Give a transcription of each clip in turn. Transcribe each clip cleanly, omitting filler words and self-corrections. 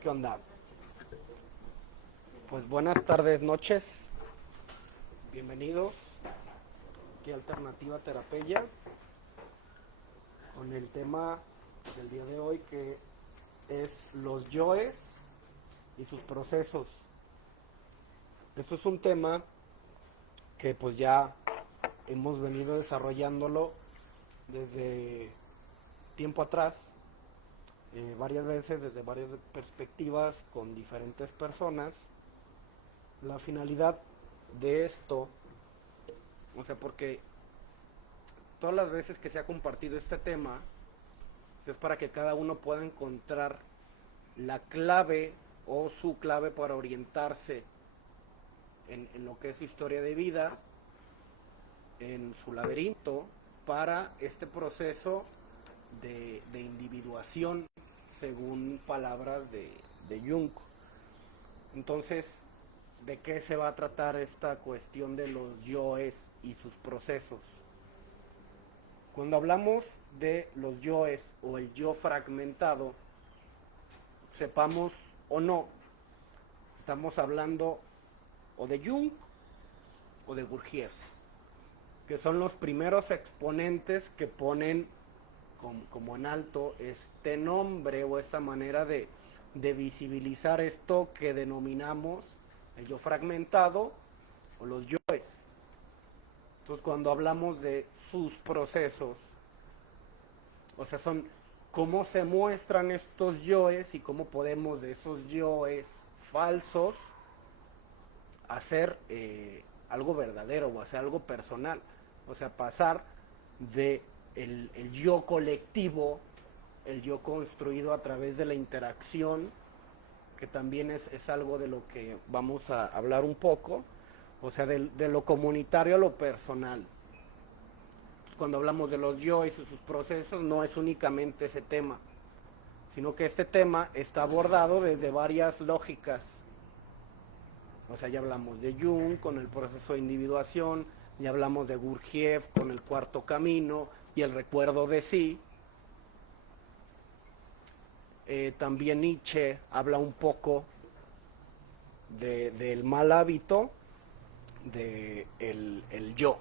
¿Qué onda? Pues buenas tardes, noches. Bienvenidos aquí a Alternativa Terapia con el tema del día de hoy, que es los yoes y sus procesos. Esto es un tema que pues ya hemos venido desarrollándolo desde tiempo atrás, varias veces, desde varias perspectivas, con diferentes personas. La finalidad de esto, o sea, porque todas las veces que se ha compartido este tema, es para que cada uno pueda encontrar la clave o su clave para orientarse en lo que es su historia de vida, en su laberinto, para este proceso de individuación, según palabras de Jung. Entonces, ¿de qué se va a tratar esta cuestión de los yoes y sus procesos? Cuando hablamos de los yoes o el yo fragmentado, sepamos o no, estamos hablando o de Jung o de Gurdjieff, que son los primeros exponentes que ponen como en alto este nombre o esta manera de visibilizar esto que denominamos el yo fragmentado o los yoes. Entonces, cuando hablamos de sus procesos, o sea, son cómo se muestran estos yoes y cómo podemos de esos yoes falsos hacer algo verdadero o hacer algo personal. O sea, pasar de el yo colectivo, el yo construido a través de la interacción, que también es algo de lo que vamos a hablar un poco, o sea, de lo comunitario a lo personal. Pues cuando hablamos de los yoes y sus procesos, no es únicamente ese tema, sino que este tema está abordado desde varias lógicas. O sea, ya hablamos de Jung con el proceso de individuación, ya hablamos de Gurdjieff con el cuarto camino y el recuerdo de sí. También Nietzsche habla un poco del mal hábito del el yo.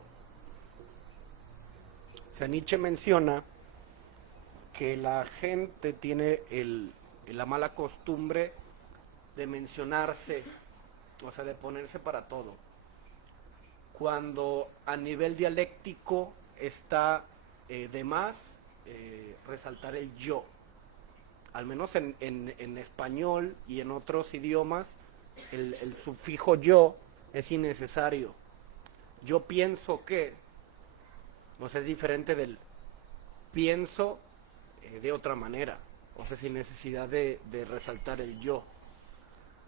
O sea, Nietzsche menciona que la gente tiene la mala costumbre de mencionarse, o sea, de ponerse para todo, cuando a nivel dialéctico está de más resaltar el yo. Al menos en español y en otros idiomas, el sufijo yo es innecesario. Yo pienso que, o sea, es diferente del pienso de otra manera, o sea, sin necesidad de resaltar el yo.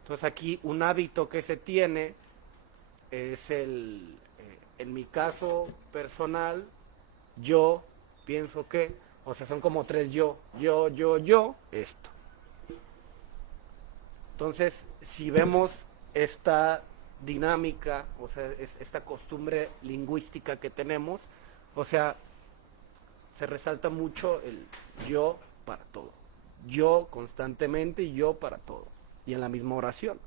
Entonces aquí un hábito que se tiene es en mi caso personal, yo pienso que, o sea, son como tres yo, esto. Entonces, si vemos esta dinámica, o sea, esta costumbre lingüística que tenemos, o sea, se resalta mucho el yo para todo. Yo constantemente y yo para todo. Y en la misma oración.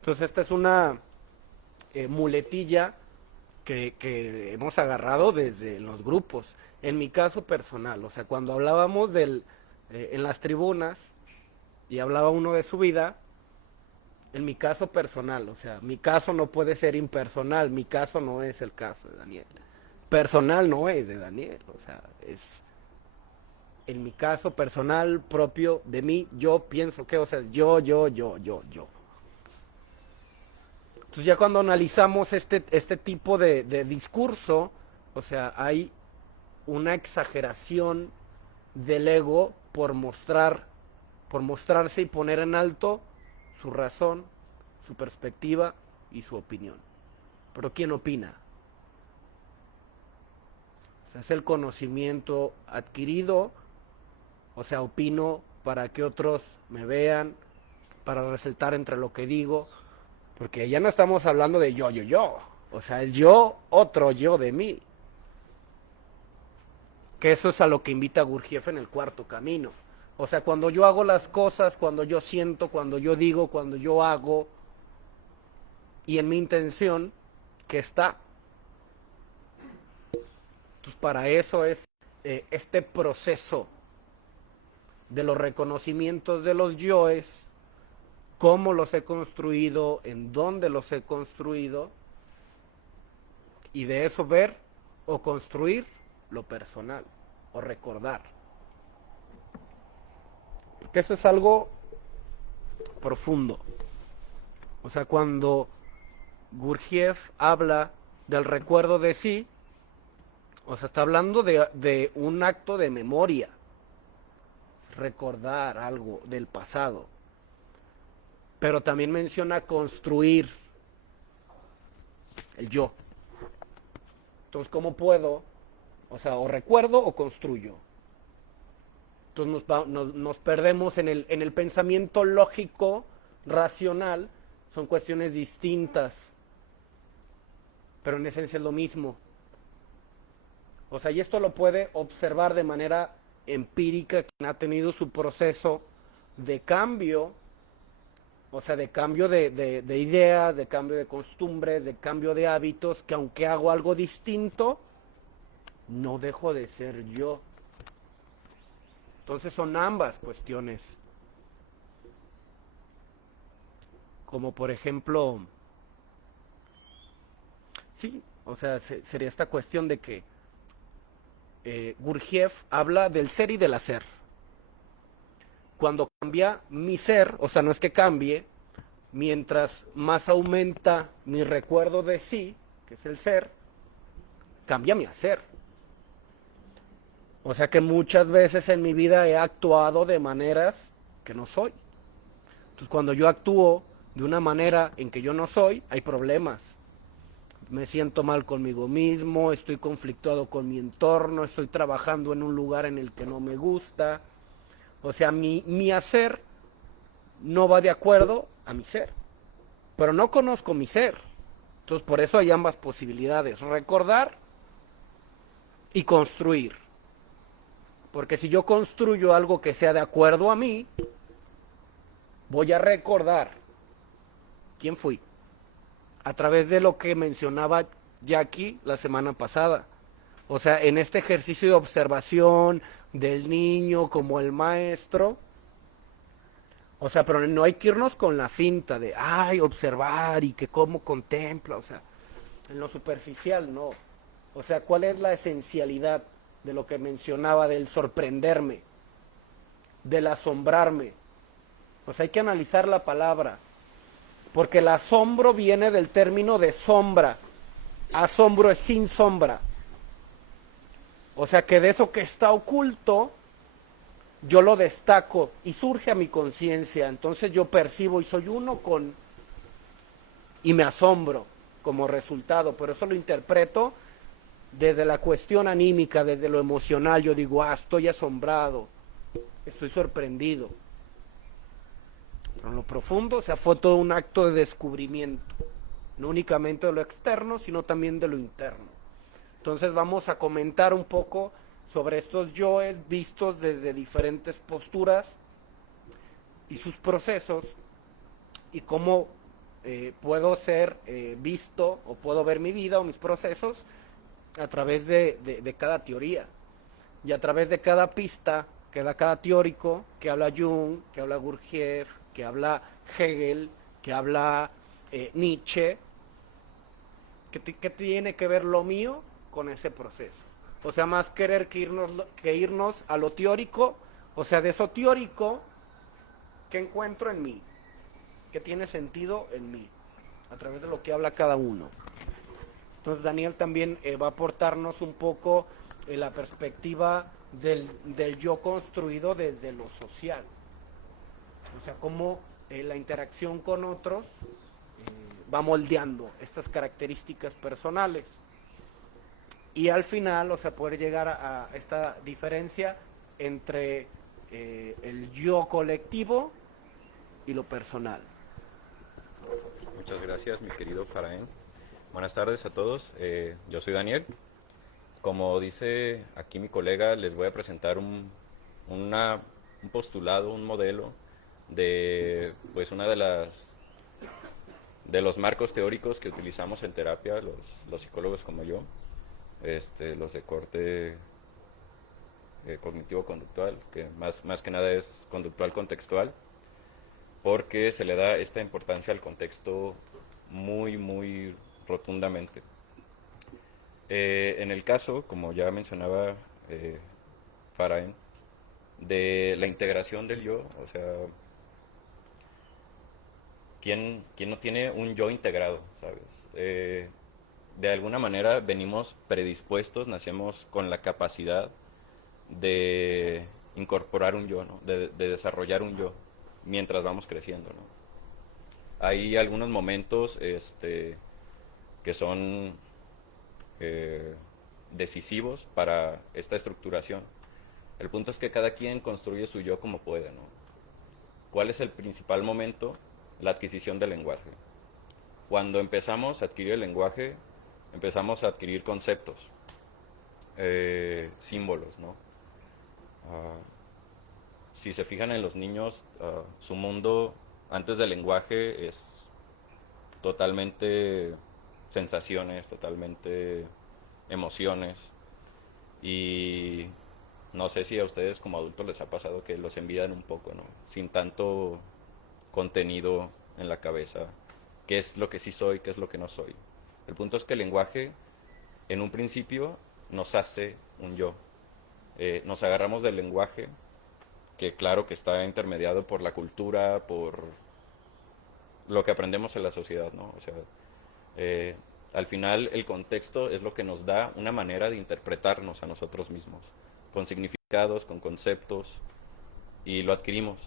Entonces, esta es una muletilla que hemos agarrado desde los grupos. En mi caso personal, o sea, cuando hablábamos en las tribunas y hablaba uno de su vida, en mi caso personal, o sea, mi caso no puede ser impersonal, mi caso no es el caso de Daniel. Personal no es de Daniel, o sea, es en mi caso personal propio de mí, yo pienso que, o sea, yo. Entonces ya cuando analizamos este tipo de discurso, o sea, hay una exageración del ego por mostrarse y poner en alto su razón, su perspectiva y su opinión. Pero ¿quién opina? O sea, es el conocimiento adquirido, o sea, opino para que otros me vean, para resaltar entre lo que digo, porque ya no estamos hablando de yo, o sea, es yo, otro yo de mí. Que eso es a lo que invita Gurdjieff en el cuarto camino. O sea, cuando yo hago las cosas, cuando yo siento, cuando yo digo, cuando yo hago, y en mi intención, que está. Entonces, para eso es este proceso de los reconocimientos de los yoes, cómo los he construido, en dónde los he construido, y de eso ver o construir lo personal, o recordar. Porque eso es algo profundo. O sea, cuando Gurdjieff habla del recuerdo de sí, o sea, está hablando de un acto de memoria, recordar algo del pasado. Pero también menciona construir el yo. Entonces, ¿cómo puedo? O sea, o recuerdo o construyo. Entonces nos perdemos en el pensamiento lógico, racional. Son cuestiones distintas, pero en esencia es lo mismo. O sea, y esto lo puede observar de manera empírica quien ha tenido su proceso de cambio, o sea, de cambio de ideas, de cambio de costumbres, de cambio de hábitos, que aunque hago algo distinto, no dejo de ser yo. Entonces son ambas cuestiones. Como por ejemplo, sí, o sea, sería esta cuestión de que Gurdjieff habla del ser y del hacer. Cuando cambia mi ser, o sea, no es que cambie, mientras más aumenta mi recuerdo de sí, que es el ser, cambia mi hacer. O sea que muchas veces en mi vida he actuado de maneras que no soy. Entonces cuando yo actúo de una manera en que yo no soy, hay problemas. Me siento mal conmigo mismo, estoy conflictuado con mi entorno, estoy trabajando en un lugar en el que no me gusta. O sea, mi hacer no va de acuerdo a mi ser. Pero no conozco mi ser. Entonces por eso hay ambas posibilidades, recordar y construir. Porque si yo construyo algo que sea de acuerdo a mí, voy a recordar quién fui. A través de lo que mencionaba Jackie la semana pasada. O sea, en este ejercicio de observación del niño como el maestro. O sea, pero no hay que irnos con la finta de, ay, observar y que cómo contempla. O sea, en lo superficial, no. O sea, ¿cuál es la esencialidad de lo que mencionaba, del sorprenderme, del asombrarme? O sea, hay que analizar la palabra, porque el asombro viene del término de sombra. Asombro es sin sombra. O sea, que de eso que está oculto, yo lo destaco y surge a mi conciencia. Entonces yo percibo y soy uno con... y me asombro como resultado. Pero eso lo interpreto desde la cuestión anímica, desde lo emocional. Yo digo, estoy asombrado, estoy sorprendido. Pero en lo profundo, o sea, fue todo un acto de descubrimiento. No únicamente de lo externo, sino también de lo interno. Entonces vamos a comentar un poco sobre estos yoes vistos desde diferentes posturas y sus procesos, y cómo puedo ser visto o puedo ver mi vida o mis procesos a través de cada teoría y a través de cada pista que da cada teórico, que habla Jung, que habla Gurdjieff, que habla Hegel, que habla Nietzsche. ¿Qué tiene que ver lo mío con ese proceso? O sea, más querer que irnos a lo teórico, o sea, de eso teórico que encuentro en mí, que tiene sentido en mí, a través de lo que habla cada uno. Entonces Daniel también va a aportarnos un poco la perspectiva del yo construido desde lo social. O sea, cómo la interacción con otros va moldeando estas características personales. Y al final, o sea, poder llegar a esta diferencia entre el yo colectivo y lo personal. Muchas gracias, mi querido Faraén. Buenas tardes a todos. Yo soy Daniel. Como dice aquí mi colega, les voy a presentar una un postulado, un modelo de pues una de los marcos teóricos que utilizamos en terapia los psicólogos como yo, los de corte cognitivo-conductual, que más que nada es conductual-contextual, porque se le da esta importancia al contexto muy, muy rotundamente. En el caso, como ya mencionaba Farain, de la integración del yo, o sea, ¿quién no tiene un yo integrado, sabes? De alguna manera venimos predispuestos, nacemos con la capacidad de incorporar un yo, ¿no? De desarrollar un yo mientras vamos creciendo, ¿no? Hay algunos momentos que son eh, decisivos para esta estructuración. El punto es que cada quien construye su yo como puede, ¿no? ¿Cuál es el principal momento? La adquisición del lenguaje. Cuando empezamos a adquirir el lenguaje, empezamos a adquirir conceptos, símbolos, ¿no? Ah, si se fijan en los niños, su mundo antes del lenguaje es totalmente sensaciones, totalmente emociones. Y no sé si a ustedes como adultos les ha pasado que los envidian un poco, ¿no? Sin tanto contenido en la cabeza. ¿Qué es lo que sí soy? ¿Qué es lo que no soy? El punto es que el lenguaje, en un principio, nos hace un yo. Nos agarramos del lenguaje, que claro que está intermediado por la cultura, por lo que aprendemos en la sociedad, ¿no? O sea, eh, al final el contexto es lo que nos da una manera de interpretarnos a nosotros mismos, con significados, con conceptos, y lo adquirimos.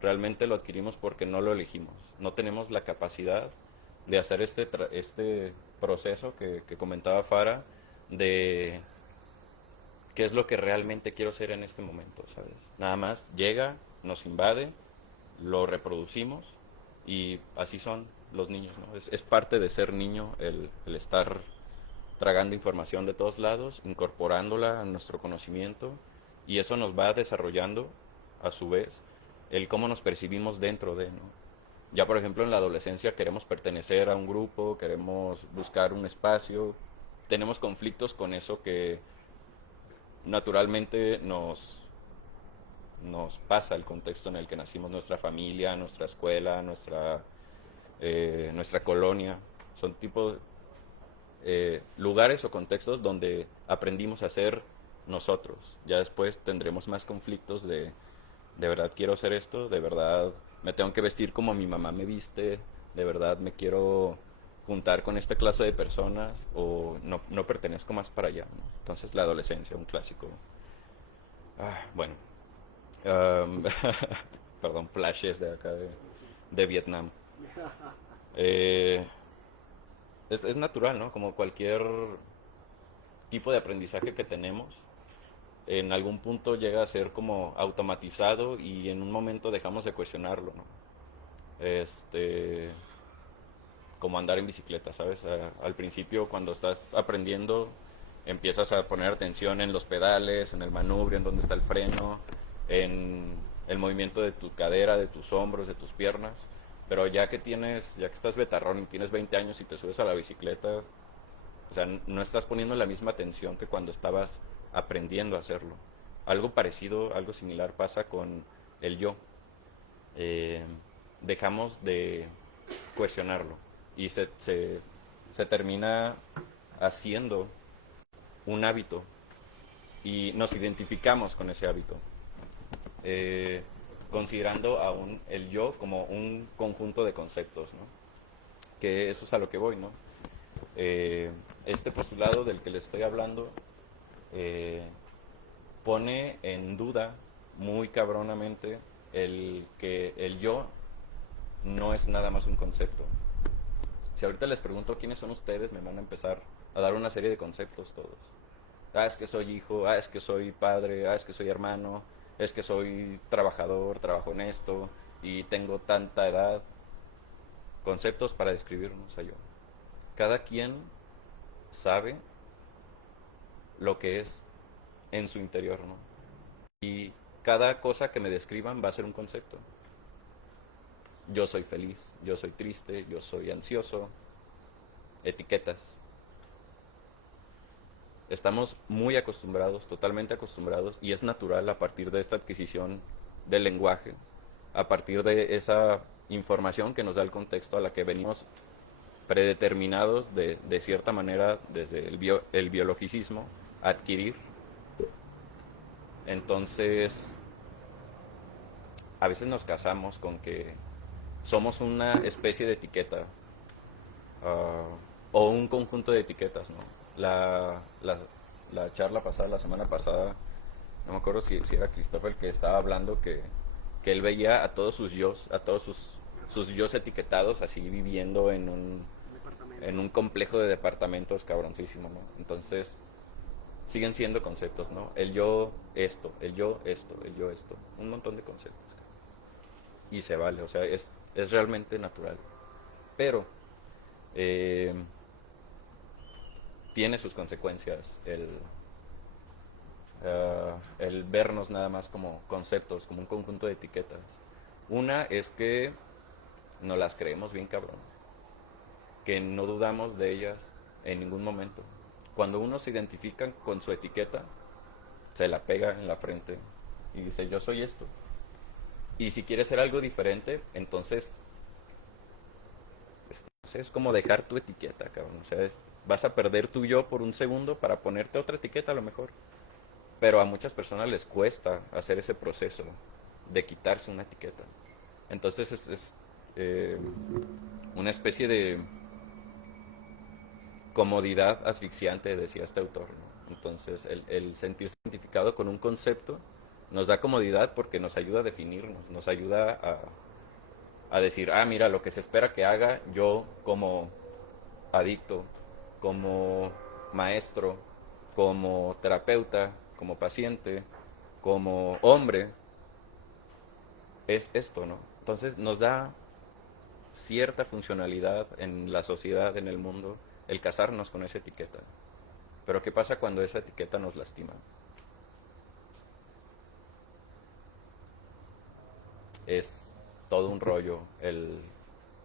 Realmente lo adquirimos porque no lo elegimos. No tenemos la capacidad de hacer este proceso que comentaba Fara, de qué es lo que realmente quiero ser en este momento, ¿sabes? Nada más llega, nos invade, lo reproducimos y así son los niños, ¿no? Es parte de ser niño el estar tragando información de todos lados, incorporándola a nuestro conocimiento y eso nos va desarrollando a su vez el cómo nos percibimos dentro de, ¿no? Ya por ejemplo en la adolescencia queremos pertenecer a un grupo, queremos buscar un espacio, tenemos conflictos con eso que naturalmente nos pasa el contexto en el que nacimos, nuestra familia, nuestra escuela, nuestra colonia. Son tipos lugares o contextos donde aprendimos a ser nosotros. Ya después tendremos más conflictos de verdad quiero ser esto, de verdad me tengo que vestir como mi mamá me viste, de verdad me quiero juntar con esta clase de personas o no pertenezco más para allá, ¿no? Entonces la adolescencia, un clásico. Bueno, um, perdón, flashes de acá de Vietnam. Eh, es natural, ¿no? Como cualquier tipo de aprendizaje que tenemos, en algún punto llega a ser como automatizado y en un momento dejamos de cuestionarlo, ¿no? Este, como andar en bicicleta, ¿sabes? Al principio cuando estás aprendiendo empiezas a poner atención en los pedales, en el manubrio, en dónde está el freno, en el movimiento de tu cadera, de tus hombros, de tus piernas. Pero ya que estás betarrón y tienes 20 años y te subes a la bicicleta, o sea, no estás poniendo la misma atención que cuando estabas aprendiendo a hacerlo. Algo parecido, algo similar pasa con el yo. Eh, Dejamos de cuestionarlo y se termina haciendo un hábito y nos identificamos con ese hábito, eh, considerando aún el yo como un conjunto de conceptos, ¿no? Que eso es a lo que voy, ¿no? Eh, este postulado del que le estoy hablando eh, pone en duda muy cabronamente el que el yo no es nada más un concepto. Si ahorita les pregunto quiénes son ustedes, me van a empezar a dar una serie de conceptos todos. Ah, es que soy hijo, ah, es que soy padre, ah, es que soy hermano, es que soy trabajador, trabajo en esto y tengo tanta edad. Conceptos para describirnos a yo. Cada quien sabe lo que es en su interior, ¿no? Y cada cosa que me describan va a ser un concepto. Yo soy feliz, yo soy triste, yo soy ansioso, etiquetas. Estamos muy acostumbrados, totalmente acostumbrados, y es natural a partir de esta adquisición del lenguaje, a partir de esa información que nos da el contexto a la que venimos predeterminados de cierta manera desde el biologicismo a adquirir. Entonces, a veces nos casamos con que somos una especie de etiqueta o un conjunto de etiquetas, ¿no? La charla pasada, la semana pasada, no me acuerdo si era Christopher el que estaba hablando que él veía a todos sus yos, a todos sus yos etiquetados así viviendo en un complejo de departamentos cabroncísimo, ¿no? Entonces, siguen siendo conceptos, ¿no? El yo esto, el yo esto, el yo esto, un montón de conceptos. Y se vale, o sea, es realmente natural. Pero eh, tiene sus consecuencias el vernos nada más como conceptos, como un conjunto de etiquetas. Una es que no las creemos bien cabrón, que no dudamos de ellas en ningún momento. Cuando uno se identifica con su etiqueta, se la pega en la frente y dice, yo soy esto. Y si quieres ser algo diferente, entonces es como dejar tu etiqueta, cabrón. O sea, vas a perder tu yo por un segundo para ponerte otra etiqueta a lo mejor. Pero a muchas personas les cuesta hacer ese proceso de quitarse una etiqueta. Entonces es una especie de comodidad asfixiante, decía este autor, ¿no? Entonces, el sentirse identificado con un concepto nos da comodidad porque nos ayuda a definirnos, nos ayuda a decir, ah, mira, lo que se espera que haga yo como adicto, como maestro, como terapeuta, como paciente, como hombre, es esto, ¿no? Entonces nos da cierta funcionalidad en la sociedad, en el mundo, el casarnos con esa etiqueta. Pero ¿qué pasa cuando esa etiqueta nos lastima? Es todo un rollo el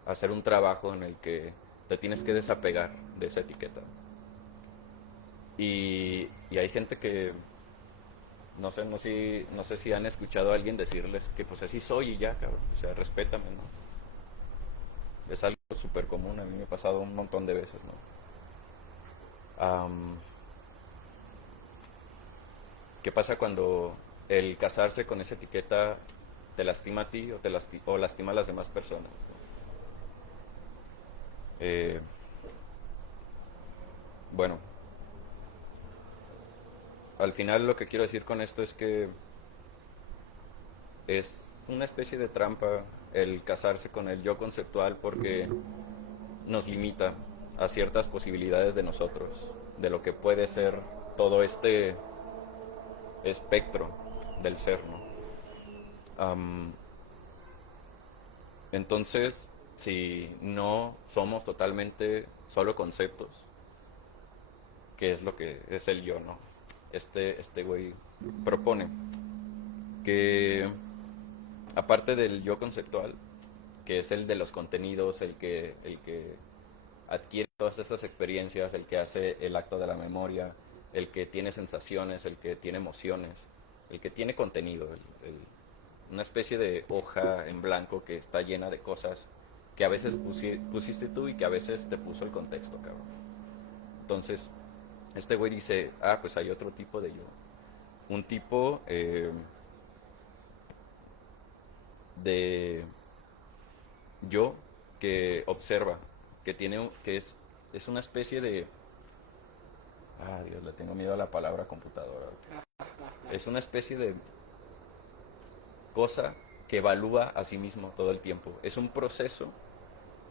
hacer un trabajo en el que te tienes que desapegar de esa etiqueta. Y hay gente que, no sé si han escuchado a alguien decirles que pues así soy y ya, cabrón, o sea, respétame, ¿no? Es algo súper común, a mí me ha pasado un montón de veces, ¿no? ¿Qué pasa cuando el casarse con esa etiqueta te lastima a ti o lastima a las demás personas, ¿no? Eh, bueno, al final lo que quiero decir con esto es que es una especie de trampa el casarse con el yo conceptual porque nos limita a ciertas posibilidades de nosotros, de lo que puede ser todo este espectro del ser, ¿no? Am, entonces, si no somos totalmente solo conceptos, que es lo que es el yo, ¿no? Este güey propone que aparte del yo conceptual, que es el de los contenidos, el que adquiere todas estas experiencias, el que hace el acto de la memoria, el que tiene sensaciones, el que tiene emociones, el que tiene contenido, una especie de hoja en blanco que está llena de cosas que a veces pusiste tú y que a veces te puso el contexto, cabrón. Entonces, este güey dice, ah, pues hay otro tipo de yo. Un tipo de yo que observa, que es una especie de... Ah, Dios, le tengo miedo a la palabra computadora. Es una especie de cosa que evalúa a sí mismo todo el tiempo. Es un proceso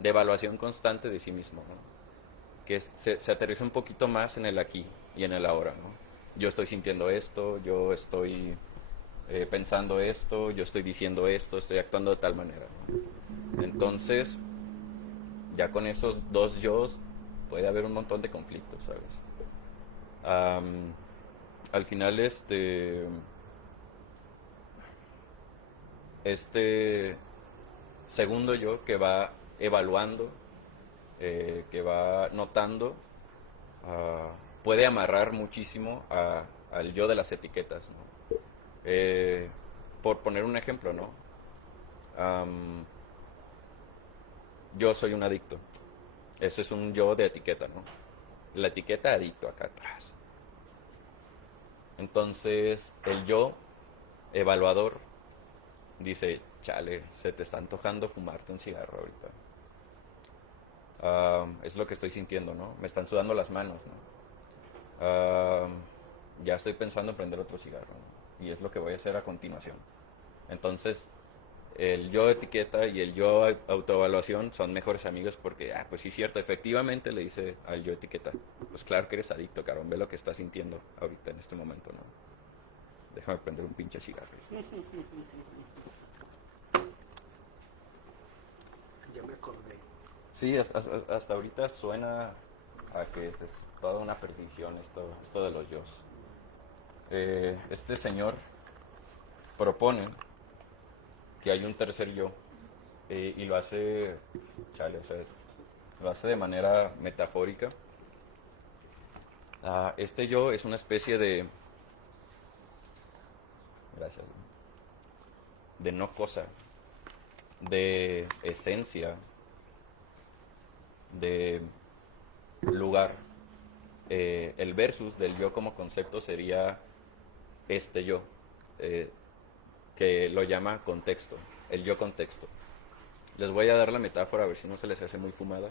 de evaluación constante de sí mismo, ¿no? Que se aterriza un poquito más en el aquí y en el ahora, ¿no? Yo estoy sintiendo esto, yo estoy pensando esto, yo estoy diciendo esto, estoy actuando de tal manera, ¿no? Entonces, ya con esos dos yos puede haber un montón de conflictos, ¿sabes? Am, al final, este segundo yo que va evaluando, que va notando, ah, puede amarrar muchísimo al yo de las etiquetas, ¿no? Por poner un ejemplo, ¿no? Am, yo soy un adicto. Eso es un yo de etiqueta, ¿no? La etiqueta adicto acá atrás. Entonces, el yo evaluador dice, chale, se te está antojando fumarte un cigarro ahorita. Es lo que estoy sintiendo, ¿no? Me están sudando las manos, ¿no? Ya estoy pensando en prender otro cigarro, ¿no? Y es lo que voy a hacer a continuación. Entonces, el yo etiqueta y el yo autoevaluación son mejores amigos porque, pues sí, cierto, efectivamente le dice al yo etiqueta, pues claro que eres adicto, cabrón, ve lo que estás sintiendo ahorita en este momento, ¿no? Déjame prender un pinche cigarro. Ya me acordé. Sí, hasta ahorita suena a que es toda una perdición esto de los yos. Este señor propone que hay un tercer yo y lo hace, chale, o sea, lo hace de manera metafórica. Este yo es una especie gracias, de no cosa, de esencia, de lugar. El versus del yo como concepto sería este yo, que lo llama contexto, el yo contexto. Les voy a dar la metáfora a ver si no se les hace muy fumada.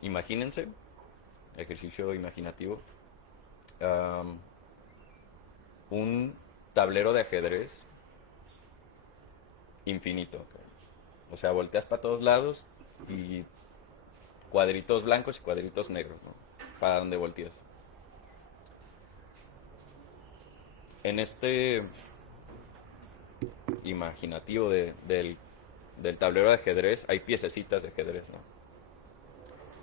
Imagínense, ejercicio imaginativo, un tablero de ajedrez infinito. O sea, volteas para todos lados y cuadritos blancos y cuadritos negros, ¿no? Para donde volteas. En este imaginativo del tablero de ajedrez hay piececitas de ajedrez, ¿no?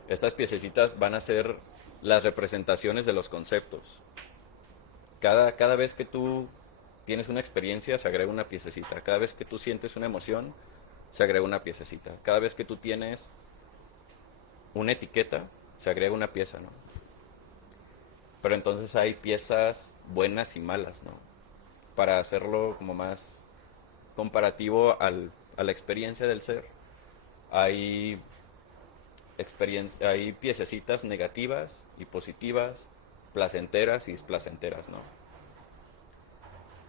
Estas piececitas van a ser las representaciones de los conceptos. Cada vez que tú tienes una experiencia, se agrega una piececita. Cada vez que tú sientes una emoción, se agrega una piececita. Cada vez que tú tienes una etiqueta, se agrega una pieza, ¿no? Pero entonces hay piezas buenas y malas, ¿no? Para hacerlo como más comparativo a la experiencia del ser, hay piececitas negativas y positivas, placenteras y displacenteras, ¿no?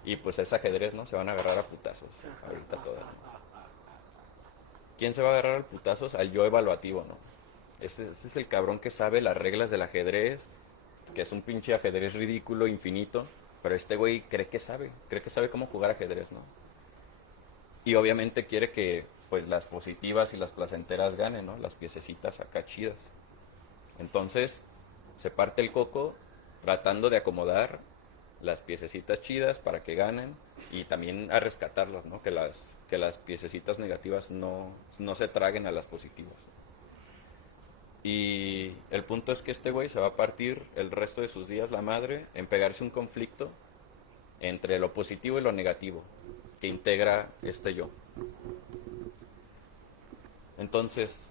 Y pues es ajedrez, ¿no? Se van a agarrar a putazos ahorita todas, ¿no? ¿Quién se va a agarrar a putazos? Al yo evaluativo, ¿no? Este es el cabrón que sabe las reglas del ajedrez, que es un pinche ajedrez ridículo, infinito, pero este güey cree que sabe cómo jugar ajedrez, ¿no? Y obviamente quiere que pues las positivas y las placenteras ganen, ¿no? Las piececitas acá chidas. Entonces se parte el coco tratando de acomodar las piececitas chidas para que ganen y también a rescatarlas, ¿no? Que las piececitas negativas no se traguen a las positivas. Y el punto es que este güey se va a partir el resto de sus días la madre en pegarse un conflicto entre lo positivo y lo negativo que integra este yo. Entonces,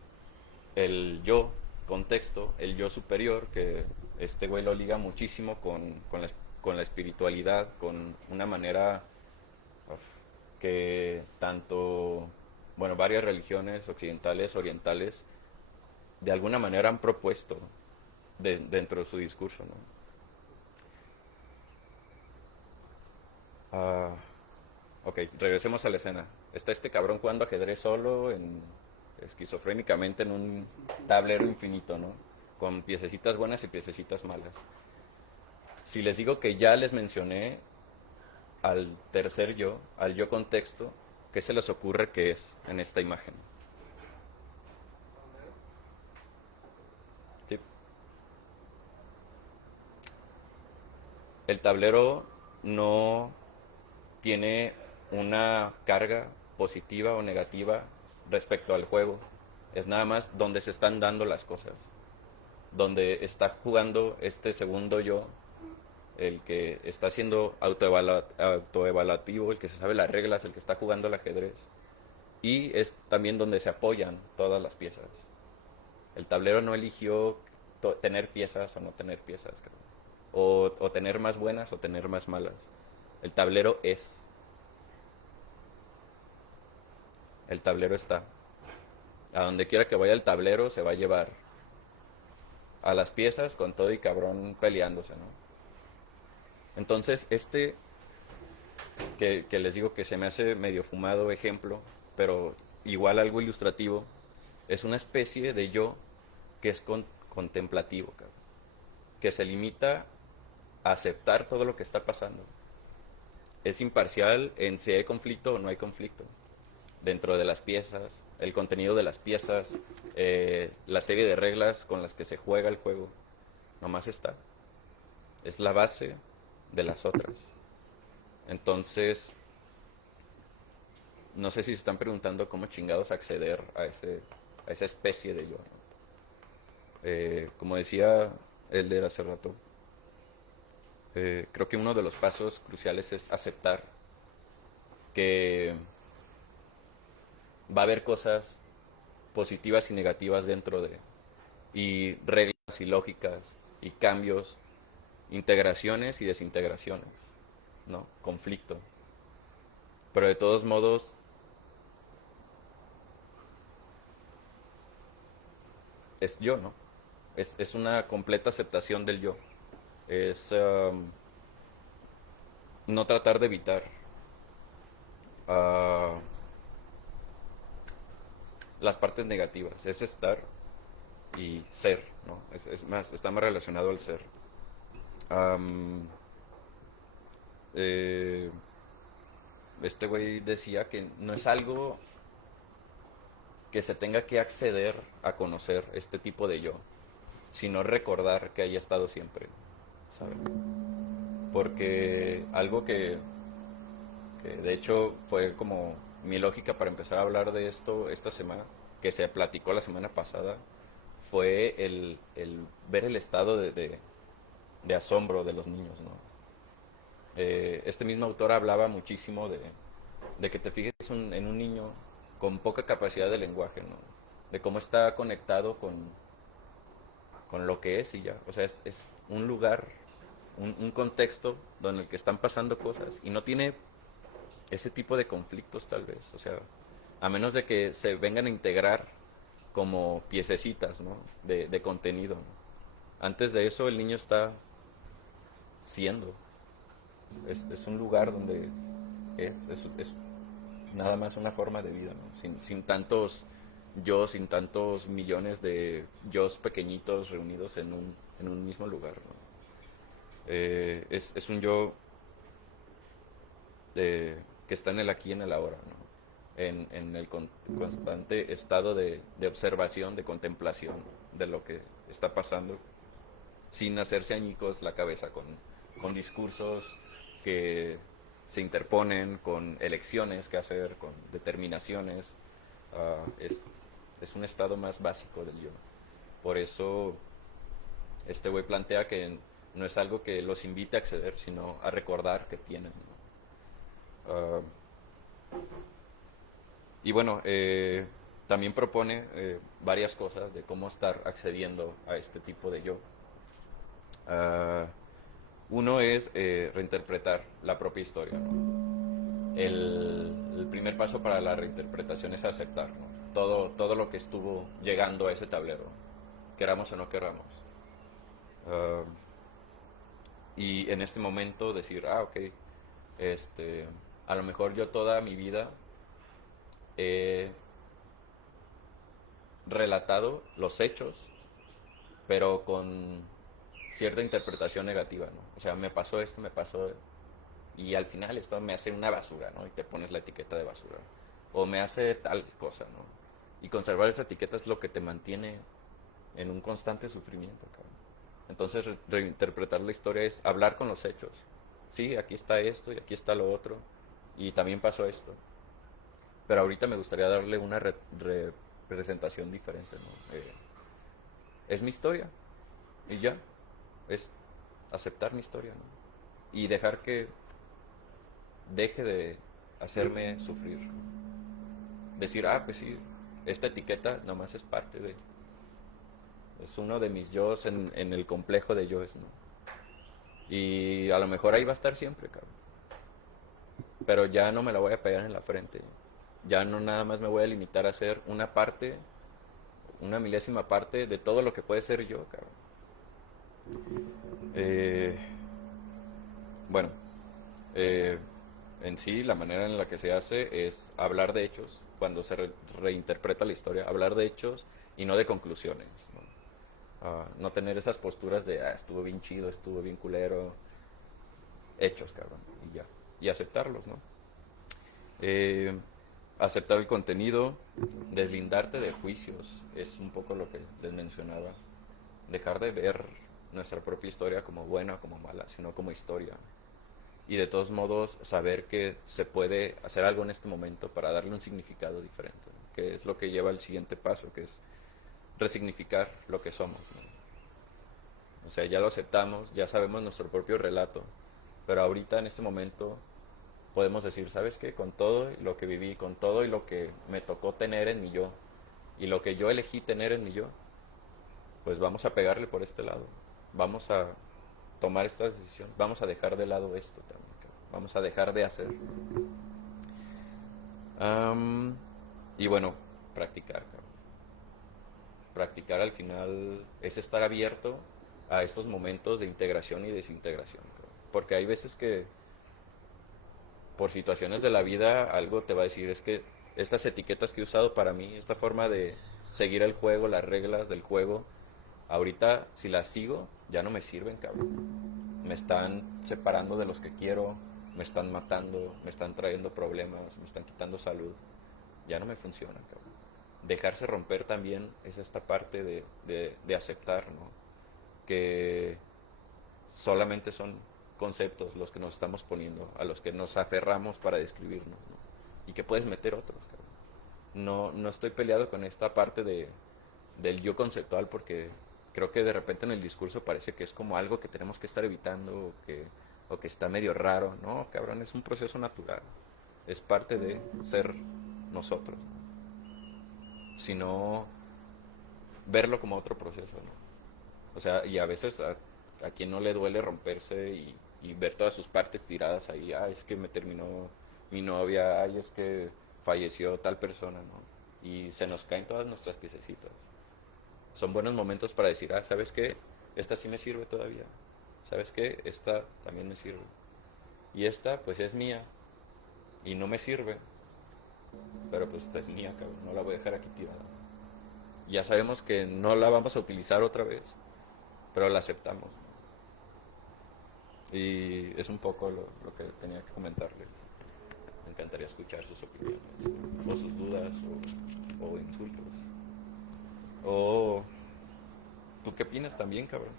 el yo contexto, el yo superior, que este güey lo liga muchísimo con la espiritualidad, con una manera que tanto, bueno, varias religiones occidentales, orientales, de alguna manera han propuesto dentro de su discurso, ¿no? Ok, regresemos a la escena. Está este cabrón jugando ajedrez solo, esquizofrénicamente en un tablero infinito, ¿no? Con piececitas buenas y piececitas malas. Si les digo que ya les mencioné al tercer yo, al yo contexto, ¿qué se les ocurre que es en esta imagen? ¿Sí? El tablero no tiene una carga positiva o negativa respecto al juego. Es nada más donde se están dando las cosas. Donde está jugando este segundo yo, el que está siendo autoevaluativo, el que se sabe las reglas, el que está jugando al ajedrez. Y es también donde se apoyan todas las piezas. El tablero no eligió tener piezas o no tener piezas, cabrón. O tener más buenas o tener más malas. El tablero es. El tablero está. A donde quiera que vaya el tablero se va a llevar a las piezas con todo y cabrón peleándose, ¿no? Entonces, que les digo que se me hace medio fumado ejemplo, pero igual algo ilustrativo, es una especie de yo que es contemplativo, cabrón, que se limita a aceptar todo lo que está pasando. Es imparcial en si hay conflicto o no hay conflicto dentro de las piezas, el contenido de las piezas, la serie de reglas con las que se juega el juego. Nomás está. Es la base de las otras. Entonces, no sé si se están preguntando cómo chingados acceder a esa especie de yo, ¿no? Como decía Elder hace rato, creo que uno de los pasos cruciales es aceptar que va a haber cosas positivas y negativas dentro de, y reglas y lógicas y cambios, integraciones y desintegraciones, ¿no? Conflicto. Pero de todos modos, es yo, ¿no? Es una completa aceptación del yo. Es no tratar de evitar uh, las partes negativas. Es estar y ser, ¿no? Es más, está más relacionado al ser. Um, eh, este güey decía que no es algo que se tenga que acceder a conocer este tipo de yo, sino recordar que haya estado siempre, ¿sabes? Porque algo que de hecho fue como mi lógica para empezar a hablar de esto esta semana, que se platicó la semana pasada, fue el ver el estado de asombro de los niños, ¿no? Este mismo autor hablaba muchísimo de que te fijes en un niño con poca capacidad de lenguaje, ¿no? De cómo está conectado con lo que es y ya. O sea, es un lugar, un contexto donde el que están pasando cosas y no tiene ese tipo de conflictos tal vez. O sea, a menos de que se vengan a integrar como piececitas, ¿no? De contenido, ¿no? Antes de eso el niño está siendo. Es un lugar donde es nada más una forma de vida, ¿no? Sin tantos yo, sin tantos millones de yos pequeñitos reunidos en un mismo lugar, ¿no? Es un yo que está en el aquí y en el ahora, ¿no? En el constante estado de observación, de contemplación de lo que está pasando, sin hacerse añicos la cabeza con discursos que se interponen, con elecciones que hacer, con determinaciones. Es un estado más básico del yo. Por eso este güey plantea que no es algo que los invite a acceder, sino a recordar que tienen, ¿no? Y bueno, también propone varias cosas de cómo estar accediendo a este tipo de yo. Uh, Uno es reinterpretar la propia historia, ¿no? El primer paso para la reinterpretación es aceptar, ¿no? Todo lo que estuvo llegando a ese tablero, queramos o no queramos. Uh, y en este momento decir, ok, a lo mejor yo toda mi vida he relatado los hechos, pero con cierta interpretación negativa, ¿no? O sea, me pasó esto, me pasó, y al final esto me hace una basura, ¿no? Y te pones la etiqueta de basura. O me hace tal cosa, ¿no? Y conservar esa etiqueta es lo que te mantiene en un constante sufrimiento, cabrón. Entonces, reinterpretar la historia es hablar con los hechos. Sí, aquí está esto y aquí está lo otro. Y también pasó esto. Pero ahorita me gustaría darle una representación diferente, ¿no? Es mi historia. Y ya. Es aceptar mi historia, ¿no? y dejar que deje de hacerme sufrir. Decir, ah, pues sí, esta etiqueta nomás es parte de... Es uno de mis yo's en el complejo de yo's, ¿no? Y a lo mejor ahí va a estar siempre, cabrón. Pero ya no me la voy a pegar en la frente. Ya no nada más me voy a limitar a ser una parte, una milésima parte de todo lo que puede ser yo, cabrón. Eh, bueno, eh, en sí la manera en la que se hace es hablar de hechos, cuando se reinterpreta la historia, hablar de hechos y no de conclusiones, ¿no? No tener esas posturas de, ah, estuvo bien chido, estuvo bien culero, hechos, cabrón, y ya, y aceptarlos, ¿no? Eh, Aceptar el contenido, deslindarte de juicios, es un poco lo que les mencionaba, dejar de ver nuestra propia historia como buena o como mala, sino como historia. Y de todos modos saber que se puede hacer algo en este momento para darle un significado diferente, ¿no? Que es lo que lleva al siguiente paso, que es resignificar lo que somos, ¿no? O sea, ya lo aceptamos, ya sabemos nuestro propio relato, pero ahorita en este momento podemos decir, ¿sabes qué? Con todo lo que viví, con todo y lo que me tocó tener en mi yo, y lo que yo elegí tener en mi yo, pues vamos a pegarle por este lado. Vamos a tomar esta decisión. Vamos a dejar de lado esto también, cabrón. Vamos a dejar de hacer. Y bueno, practicar, cabrón. Practicar al final es estar abierto a estos momentos de integración y desintegración, cabrón. Porque hay veces que por situaciones de la vida algo te va a decir, es que estas etiquetas que he usado para mí, esta forma de seguir el juego, las reglas del juego, ahorita si las sigo ya no me sirven, cabrón. Me están separando de los que quiero, me están matando, me están trayendo problemas, me están quitando salud. Ya no me funcionan, cabrón. Dejarse romper también es esta parte de aceptar, ¿no? Que solamente son conceptos los que nos estamos poniendo, a los que nos aferramos para describirnos, ¿no? Y que puedes meter otros, cabrón. No estoy peleado con esta parte del yo conceptual porque creo que de repente en el discurso parece que es como algo que tenemos que estar evitando o que está medio raro. No, cabrón, es un proceso natural. Es parte de ser nosotros, ¿no? Sino verlo como otro proceso, ¿no? O sea, y a veces a quien no le duele romperse y ver todas sus partes tiradas ahí, ah, es que me terminó mi novia, ay, es que falleció tal persona, ¿no? Y se nos caen todas nuestras piececitas. Son buenos momentos para decir, ah, ¿sabes qué? Esta sí me sirve todavía. ¿Sabes qué? Esta también me sirve. Y esta, pues es mía. Y no me sirve. Pero pues esta es mía, cabrón. No la voy a dejar aquí tirada. Ya sabemos que no la vamos a utilizar otra vez. Pero la aceptamos. Y es un poco lo que tenía que comentarles. Me encantaría escuchar sus opiniones. O sus dudas. O insultos. O... ¿Tú qué opinas también, cabrón?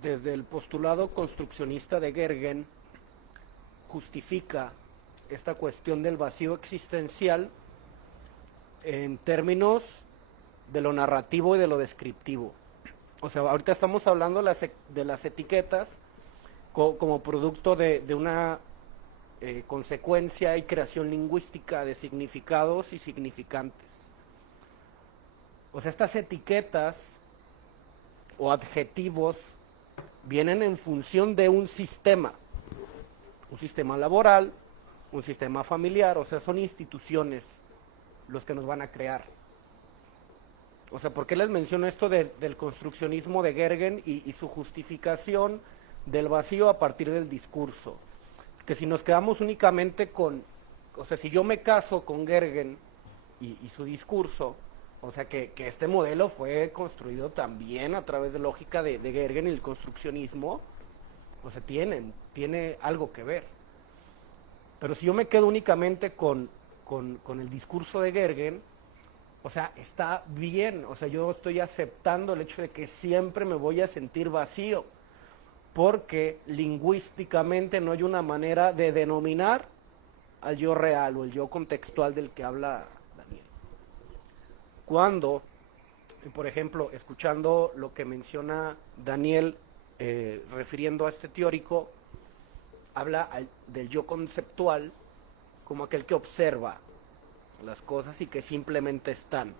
Desde el postulado construccionista de Gergen, justifica esta cuestión del vacío existencial en términos de lo narrativo y de lo descriptivo. O sea, ahorita estamos hablando de las etiquetas como producto de una consecuencia y creación lingüística de significados y significantes. O sea, estas etiquetas o adjetivos vienen en función de un sistema laboral, un sistema familiar, o sea, son instituciones los que nos van a crear. O sea, ¿por qué les menciono esto del construccionismo de Gergen y su justificación del vacío a partir del discurso? Que si nos quedamos únicamente o sea, si yo me caso con Gergen y su discurso, o sea, que este modelo fue construido también a través de lógica de Gergen y el construccionismo, o sea, tiene algo que ver. Pero si yo me quedo únicamente con el discurso de Gergen, o sea, está bien, o sea, yo estoy aceptando el hecho de que siempre me voy a sentir vacío, porque lingüísticamente no hay una manera de denominar al yo real o el yo contextual del que habla Daniel. Cuando, por ejemplo, escuchando lo que menciona Daniel refiriendo a este teórico, habla del yo conceptual como aquel que observa las cosas y que simplemente están.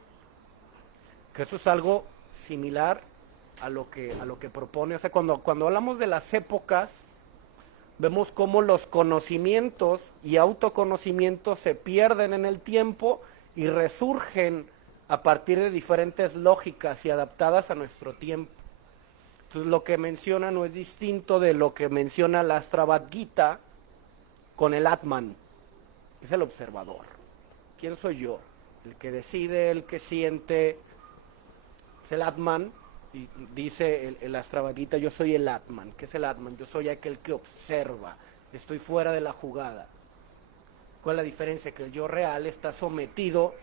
Que eso es algo similar a lo que propone. O sea, cuando hablamos de las épocas, vemos cómo los conocimientos y autoconocimientos se pierden en el tiempo y resurgen a partir de diferentes lógicas y adaptadas a nuestro tiempo. Entonces lo que menciona no es distinto de lo que menciona la Bhagavad Gita con el Atman, es el observador. ¿Quién soy yo? El que decide, el que siente, es el Atman. Y dice el Bhagavad Gita, yo soy el Atman. ¿Qué es el Atman? Yo soy aquel que observa, estoy fuera de la jugada. ¿Cuál es la diferencia? Que el yo real está sometido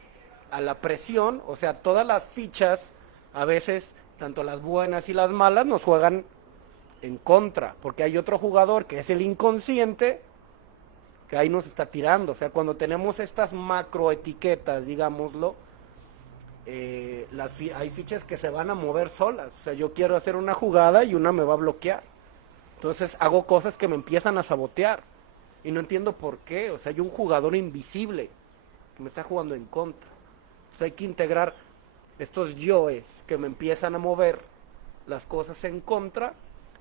a la presión, o sea, todas las fichas, a veces, tanto las buenas y las malas, nos juegan en contra, porque hay otro jugador que es el inconsciente, que ahí nos está tirando. O sea, cuando tenemos estas macroetiquetas, digámoslo, hay fichas que se van a mover solas. O sea, yo quiero hacer una jugada y una me va a bloquear. Entonces hago cosas que me empiezan a sabotear. Y no entiendo por qué. O sea, hay un jugador invisible que me está jugando en contra. Entonces hay que integrar estos yoes que me empiezan a mover las cosas en contra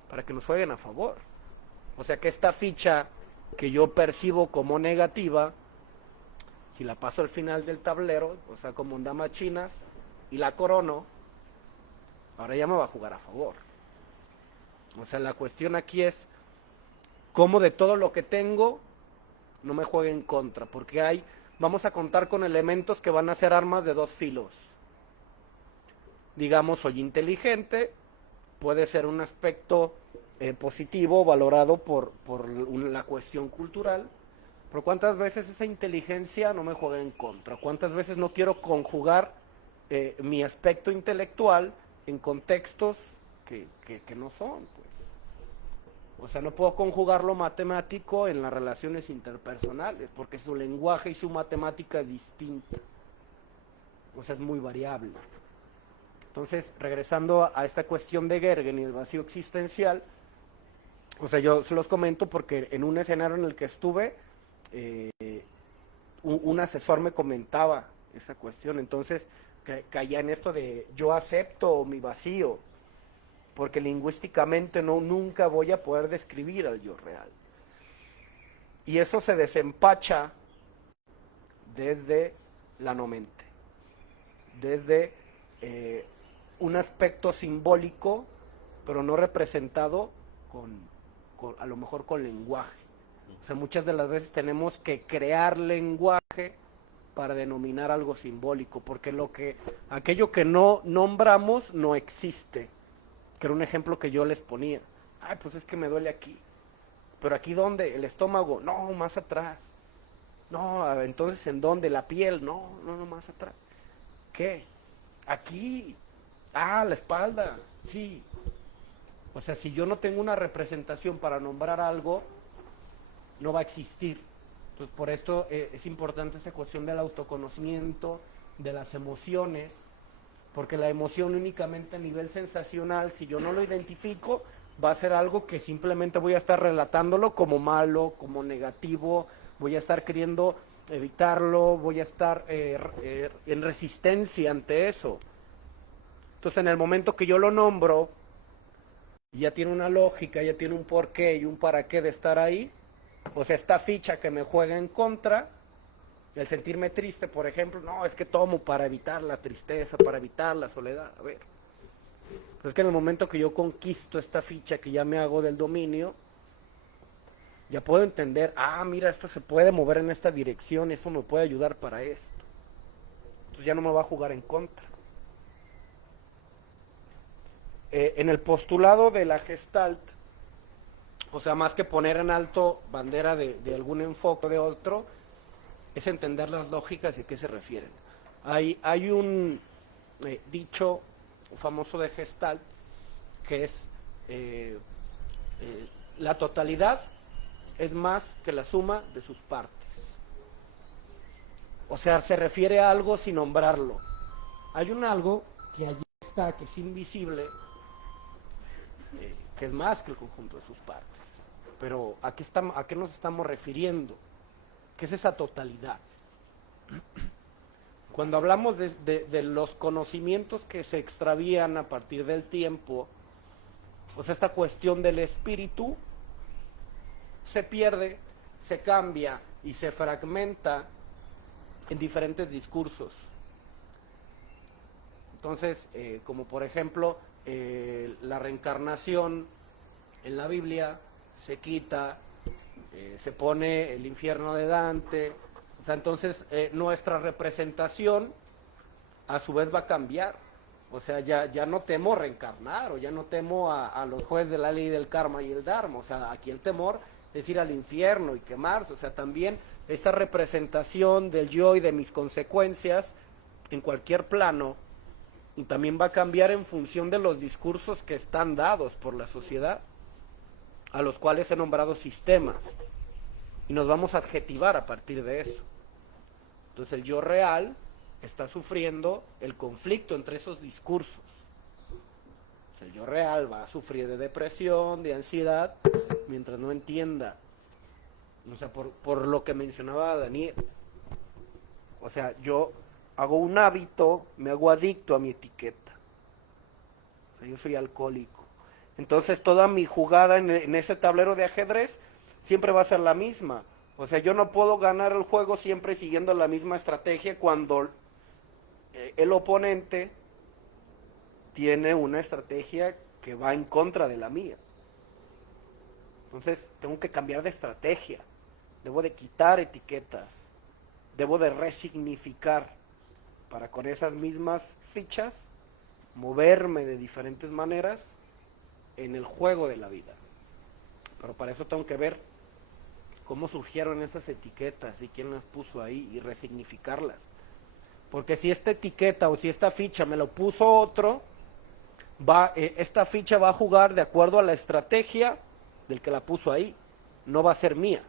para que nos jueguen a favor. O sea, que esta ficha que yo percibo como negativa, si la paso al final del tablero, o sea, como un damas chinas, y la corono, ahora ya me va a jugar a favor. O sea, la cuestión aquí es cómo de todo lo que tengo no me juegue en contra, porque vamos a contar con elementos que van a ser armas de dos filos. Digamos, soy inteligente, puede ser un aspecto positivo, valorado por la cuestión cultural, pero ¿cuántas veces esa inteligencia no me juega en contra? ¿Cuántas veces no quiero conjugar mi aspecto intelectual en contextos que no son? Pues. O sea, no puedo conjugar lo matemático en las relaciones interpersonales, porque su lenguaje y su matemática es distinta. O sea, es muy variable. Entonces, regresando a esta cuestión de Gergen y el vacío existencial, o sea, yo se los comento porque en un escenario en el que estuve, un asesor me comentaba esa cuestión. Entonces caía en esto de yo acepto mi vacío, porque lingüísticamente nunca voy a poder describir al yo real. Y eso se desempacha desde la no mente, desde un aspecto simbólico, pero no representado a lo mejor con lenguaje. O sea, muchas de las veces tenemos que crear lenguaje para denominar algo simbólico, porque aquello que no nombramos no existe. Que era un ejemplo que yo les ponía. Ay, pues es que me duele aquí. ¿Pero aquí dónde? ¿El estómago? No, más atrás. No, entonces ¿en dónde? ¿La piel? No, más atrás. ¿Qué? Aquí. Ah, la espalda. Sí. O sea, si yo no tengo una representación para nombrar algo, no va a existir. Entonces, por esto es importante esta cuestión del autoconocimiento, de las emociones, porque la emoción únicamente a nivel sensacional, si yo no lo identifico, va a ser algo que simplemente voy a estar relatándolo como malo, como negativo, voy a estar queriendo evitarlo, voy a estar en resistencia ante eso. Entonces, en el momento que yo lo nombro, ya tiene una lógica, ya tiene un porqué y un para qué de estar ahí. O sea, esta ficha que me juega en contra, el sentirme triste, por ejemplo, no, es que tomo para evitar la tristeza, para evitar la soledad. A ver, pues es que en el momento que yo conquisto esta ficha, que ya me hago del dominio, ya puedo entender, mira, esto se puede mover en esta dirección, eso me puede ayudar para esto. Entonces ya no me va a jugar en contra. En el postulado de la Gestalt, o sea, más que poner en alto bandera de algún enfoque o de otro, es entender las lógicas y a qué se refieren. Hay un dicho famoso de Gestalt que es la totalidad es más que la suma de sus partes. O sea, se refiere a algo sin nombrarlo. Hay un algo que allí está, que es invisible, que es más que el conjunto de sus partes. Pero ¿a qué nos estamos refiriendo? ¿Qué es esa totalidad? Cuando hablamos de los conocimientos que se extravían a partir del tiempo, o sea, esta cuestión del espíritu se pierde, se cambia y se fragmenta en diferentes discursos. Entonces, como por ejemplo, la reencarnación en la Biblia se quita, se pone el infierno de Dante. O sea, entonces nuestra representación a su vez va a cambiar. O sea, ya no temo reencarnar, o ya no temo a los jueces de la ley del karma y el dharma. O sea, aquí el temor es ir al infierno y quemarse. O sea, también esa representación del yo y de mis consecuencias en cualquier plano también va a cambiar en función de los discursos que están dados por la sociedad, a los cuales he nombrado sistemas, y nos vamos a adjetivar a partir de eso. Entonces el yo real está sufriendo el conflicto entre esos discursos. O sea, el yo real va a sufrir de depresión, de ansiedad, mientras no entienda. O sea, por lo que mencionaba Daniel. O sea, yo hago un hábito, me hago adicto a mi etiqueta. O sea, yo soy alcohólico. Entonces toda mi jugada en ese tablero de ajedrez siempre va a ser la misma. O sea, yo no puedo ganar el juego siempre siguiendo la misma estrategia cuando el oponente tiene una estrategia que va en contra de la mía. Entonces tengo que cambiar de estrategia. Debo de quitar etiquetas. Debo de resignificar para con esas mismas fichas moverme de diferentes maneras en el juego de la vida. Pero para eso tengo que ver cómo surgieron esas etiquetas y quién las puso ahí y resignificarlas. Porque si esta etiqueta o si esta ficha me lo puso otro, esta ficha va a jugar de acuerdo a la estrategia del que la puso ahí, no va a ser mía.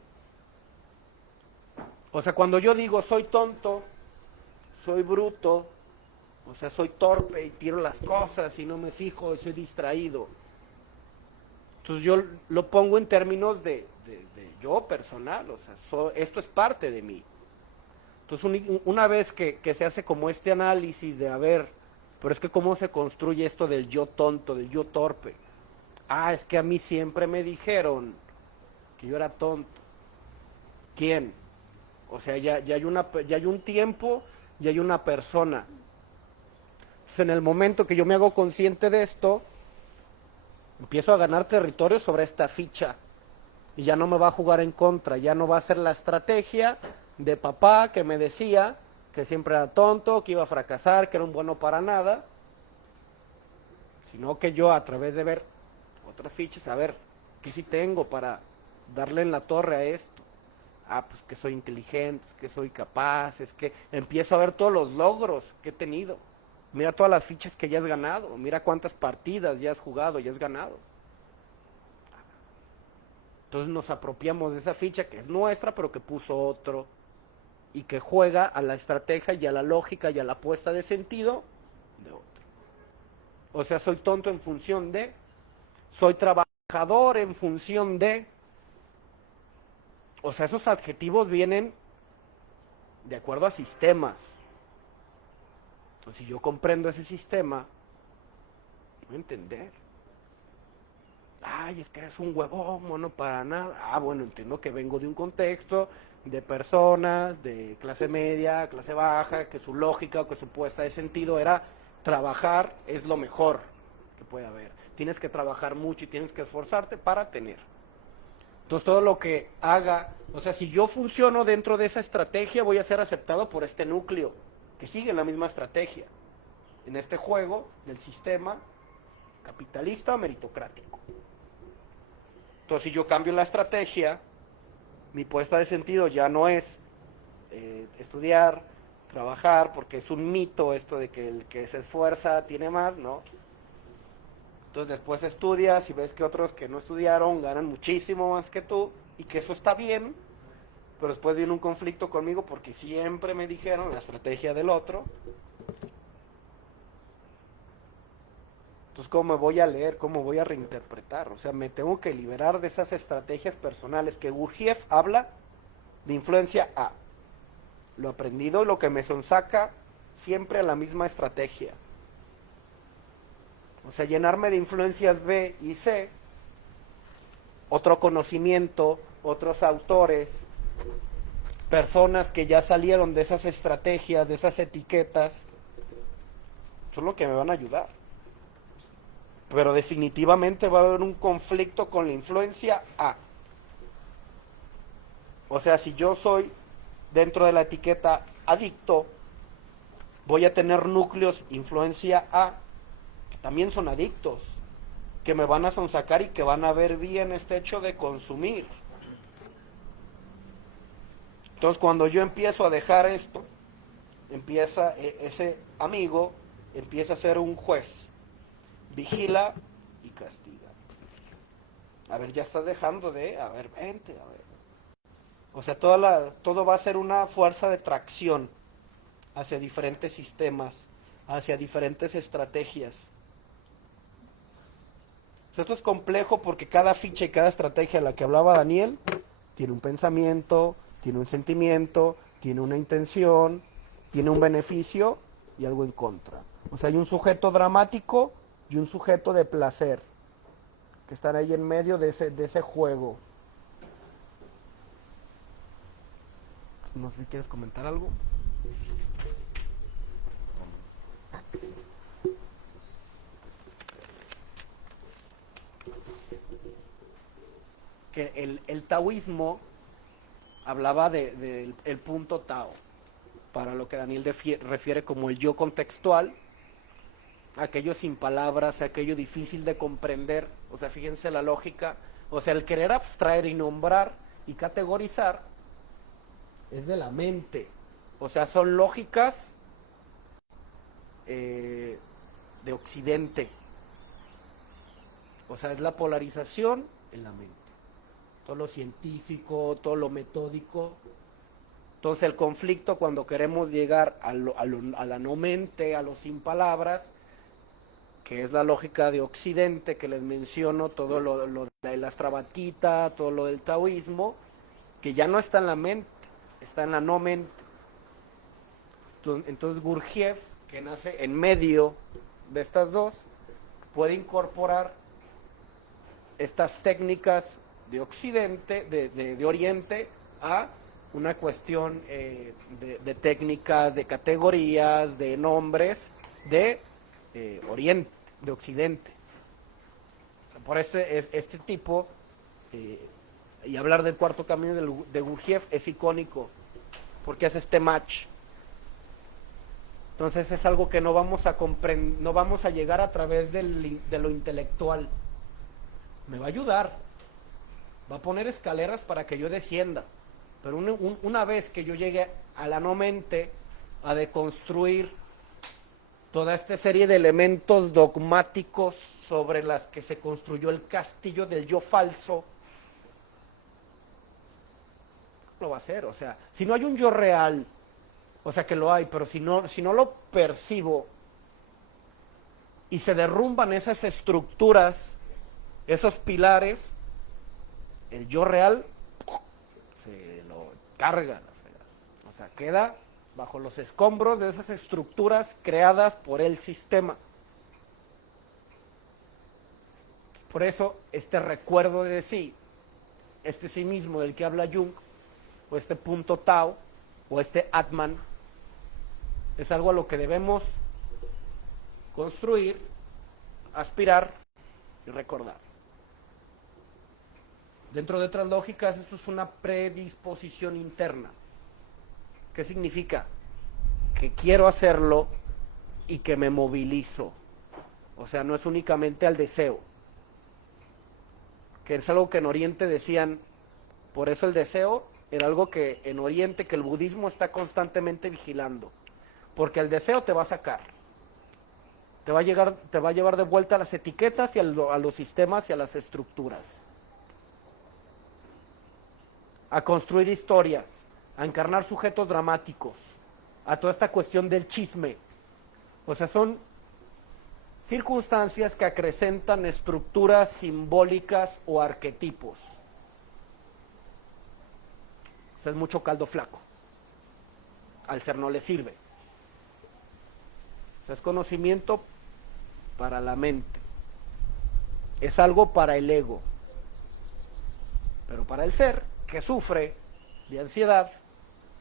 O sea, cuando yo digo soy tonto, soy bruto, o sea, soy torpe y tiro las cosas y no me fijo y soy distraído. Entonces yo lo pongo en términos de yo personal, o sea, esto es parte de mí. Entonces una vez que se hace como este análisis de, a ver, pero es que cómo se construye esto del yo tonto, del yo torpe. Ah, es que a mí siempre me dijeron que yo era tonto. ¿Quién? O sea, ya hay un tiempo, ya hay una persona. Entonces en el momento que yo me hago consciente de esto, empiezo a ganar territorio sobre esta ficha y ya no me va a jugar en contra, ya no va a ser la estrategia de papá que me decía que siempre era tonto, que iba a fracasar, que era un bueno para nada, sino que yo a través de ver otras fichas, a ver, ¿qué sí tengo para darle en la torre a esto? Ah, pues que soy inteligente, que soy capaz, es que empiezo a ver todos los logros que he tenido. Mira todas las fichas que ya has ganado, mira cuántas partidas ya has jugado, ya has ganado. Entonces nos apropiamos de esa ficha que es nuestra, pero que puso otro y que juega a la estrategia y a la lógica y a la puesta de sentido de otro. O sea, soy tonto en función de, soy trabajador en función de. O sea, esos adjetivos vienen de acuerdo a sistemas. Entonces, si yo comprendo ese sistema, voy a entender. Ay, es que eres un huevón, mono para nada. Ah, bueno, entiendo que vengo de un contexto de personas de clase media, clase baja, que su lógica o que su puesta de sentido era trabajar es lo mejor que puede haber. Tienes que trabajar mucho y tienes que esforzarte para tener. Entonces todo lo que haga, o sea, si yo funciono dentro de esa estrategia, voy a ser aceptado por este núcleo que sigue la misma estrategia en este juego del sistema capitalista meritocrático. Entonces si yo cambio la estrategia, mi puesta de sentido ya no es estudiar, trabajar, porque es un mito esto de que el que se esfuerza tiene más, ¿no? Entonces después estudias y ves que otros que no estudiaron ganan muchísimo más que tú y que eso está bien, pero después viene un conflicto conmigo porque siempre me dijeron la estrategia del otro. Entonces, ¿cómo me voy a leer? ¿Cómo voy a reinterpretar? O sea, me tengo que liberar de esas estrategias personales que Gurdjieff habla de influencia A. Lo aprendido y lo que me sonsaca siempre a la misma estrategia. O sea, llenarme de influencias B y C, otro conocimiento, otros autores, personas que ya salieron de esas estrategias, de esas etiquetas, son lo que me van a ayudar. Pero definitivamente va a haber un conflicto con la influencia A. O sea, si yo soy dentro de la etiqueta adicto, voy a tener núcleos influencia A, que también son adictos, que me van a sonsacar y que van a ver bien este hecho de consumir. Entonces, cuando yo empiezo a dejar esto, empieza ese amigo, empieza a ser un juez. Vigila y castiga. A ver, ya estás dejando de, a ver, vente, a ver. O sea, todo va a ser una fuerza de tracción hacia diferentes sistemas, hacia diferentes estrategias. O sea, esto es complejo porque cada ficha y cada estrategia de la que hablaba Daniel tiene un pensamiento, tiene un sentimiento, tiene una intención, tiene un beneficio y algo en contra. O sea, hay un sujeto dramático y un sujeto de placer que están ahí en medio de ese juego. No sé si quieres comentar algo. Que el taoísmo hablaba del punto Tao, para lo que Daniel refiere como el yo contextual, aquello sin palabras, aquello difícil de comprender. O sea, fíjense la lógica. O sea, el querer abstraer y nombrar y categorizar es de la mente. O sea, son lógicas de Occidente. O sea, es la polarización en la mente. Todo lo científico, todo lo metódico. Entonces el conflicto, cuando queremos llegar a la no mente, a lo sin palabras, que es la lógica de Occidente, que les menciono, todo lo de la Astravatita, todo lo del taoísmo, que ya no está en la mente, está en la no mente. Entonces Gurdjieff, que nace en medio de estas dos, puede incorporar estas técnicas de Occidente, de Oriente, a una cuestión de técnicas, de categorías, de nombres de Oriente, de Occidente. O sea, por este tipo, y hablar del cuarto camino de Gurdjieff es icónico, porque hace este match. Entonces es algo que no vamos a comprender, no vamos a llegar a través de lo intelectual. Me va a ayudar, va a poner escaleras para que yo descienda, pero una vez que yo llegue a la no mente, a deconstruir toda esta serie de elementos dogmáticos sobre las que se construyó el castillo del yo falso, lo va a hacer. O sea, si no hay un yo real, o sea que lo hay, pero si no lo percibo y se derrumban esas estructuras, esos pilares, el yo real se lo carga la fregada. O sea, queda bajo los escombros de esas estructuras creadas por el sistema. Por eso, este recuerdo de sí, este sí mismo del que habla Jung, o este punto Tao, o este Atman, es algo a lo que debemos construir, aspirar y recordar. Dentro de otras lógicas, esto es una predisposición interna. ¿Qué significa? Que quiero hacerlo y que me movilizo. O sea, no es únicamente al deseo. Que es algo que en Oriente decían, por eso el deseo era algo que en Oriente, que el budismo está constantemente vigilando. Porque el deseo te va a sacar. Te va a llevar de vuelta a las etiquetas y a los sistemas y a las estructuras. A construir historias, a encarnar sujetos dramáticos, a toda esta cuestión del chisme. O sea, son circunstancias que acrecentan estructuras simbólicas o arquetipos. O sea, es mucho caldo flaco. Al ser no le sirve. O sea, es conocimiento para la mente. Es algo para el ego. Pero para el ser que sufre de ansiedad,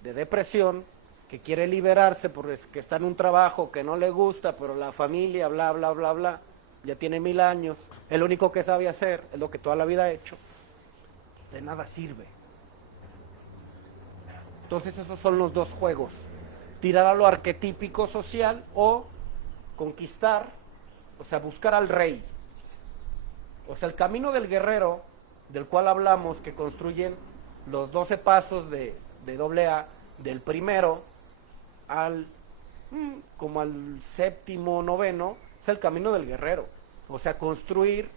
de depresión, que quiere liberarse porque que está en un trabajo que no le gusta, pero la familia, bla, bla, bla, bla, ya tiene 1000 años, el único que sabe hacer es lo que toda la vida ha hecho, de nada sirve. Entonces esos son los dos juegos, tirar a lo arquetípico social o conquistar, o sea, buscar al rey. O sea, el camino del guerrero, del cual hablamos, que construyen los 12 pasos de AA, del primero al como al séptimo, noveno, es el camino del guerrero. O sea, construir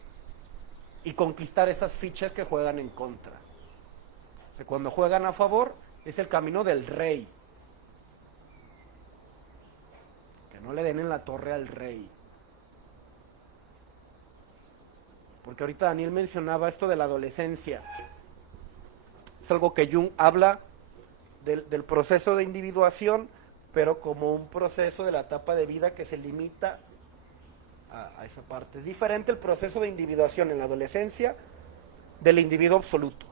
y conquistar esas fichas que juegan en contra. O sea, cuando juegan a favor, es el camino del rey. Que no le den en la torre al rey. Porque ahorita Daniel mencionaba esto de la adolescencia. Es algo que Jung habla del proceso de individuación, pero como un proceso de la etapa de vida que se limita a esa parte. Es diferente el proceso de individuación en la adolescencia del individuo absoluto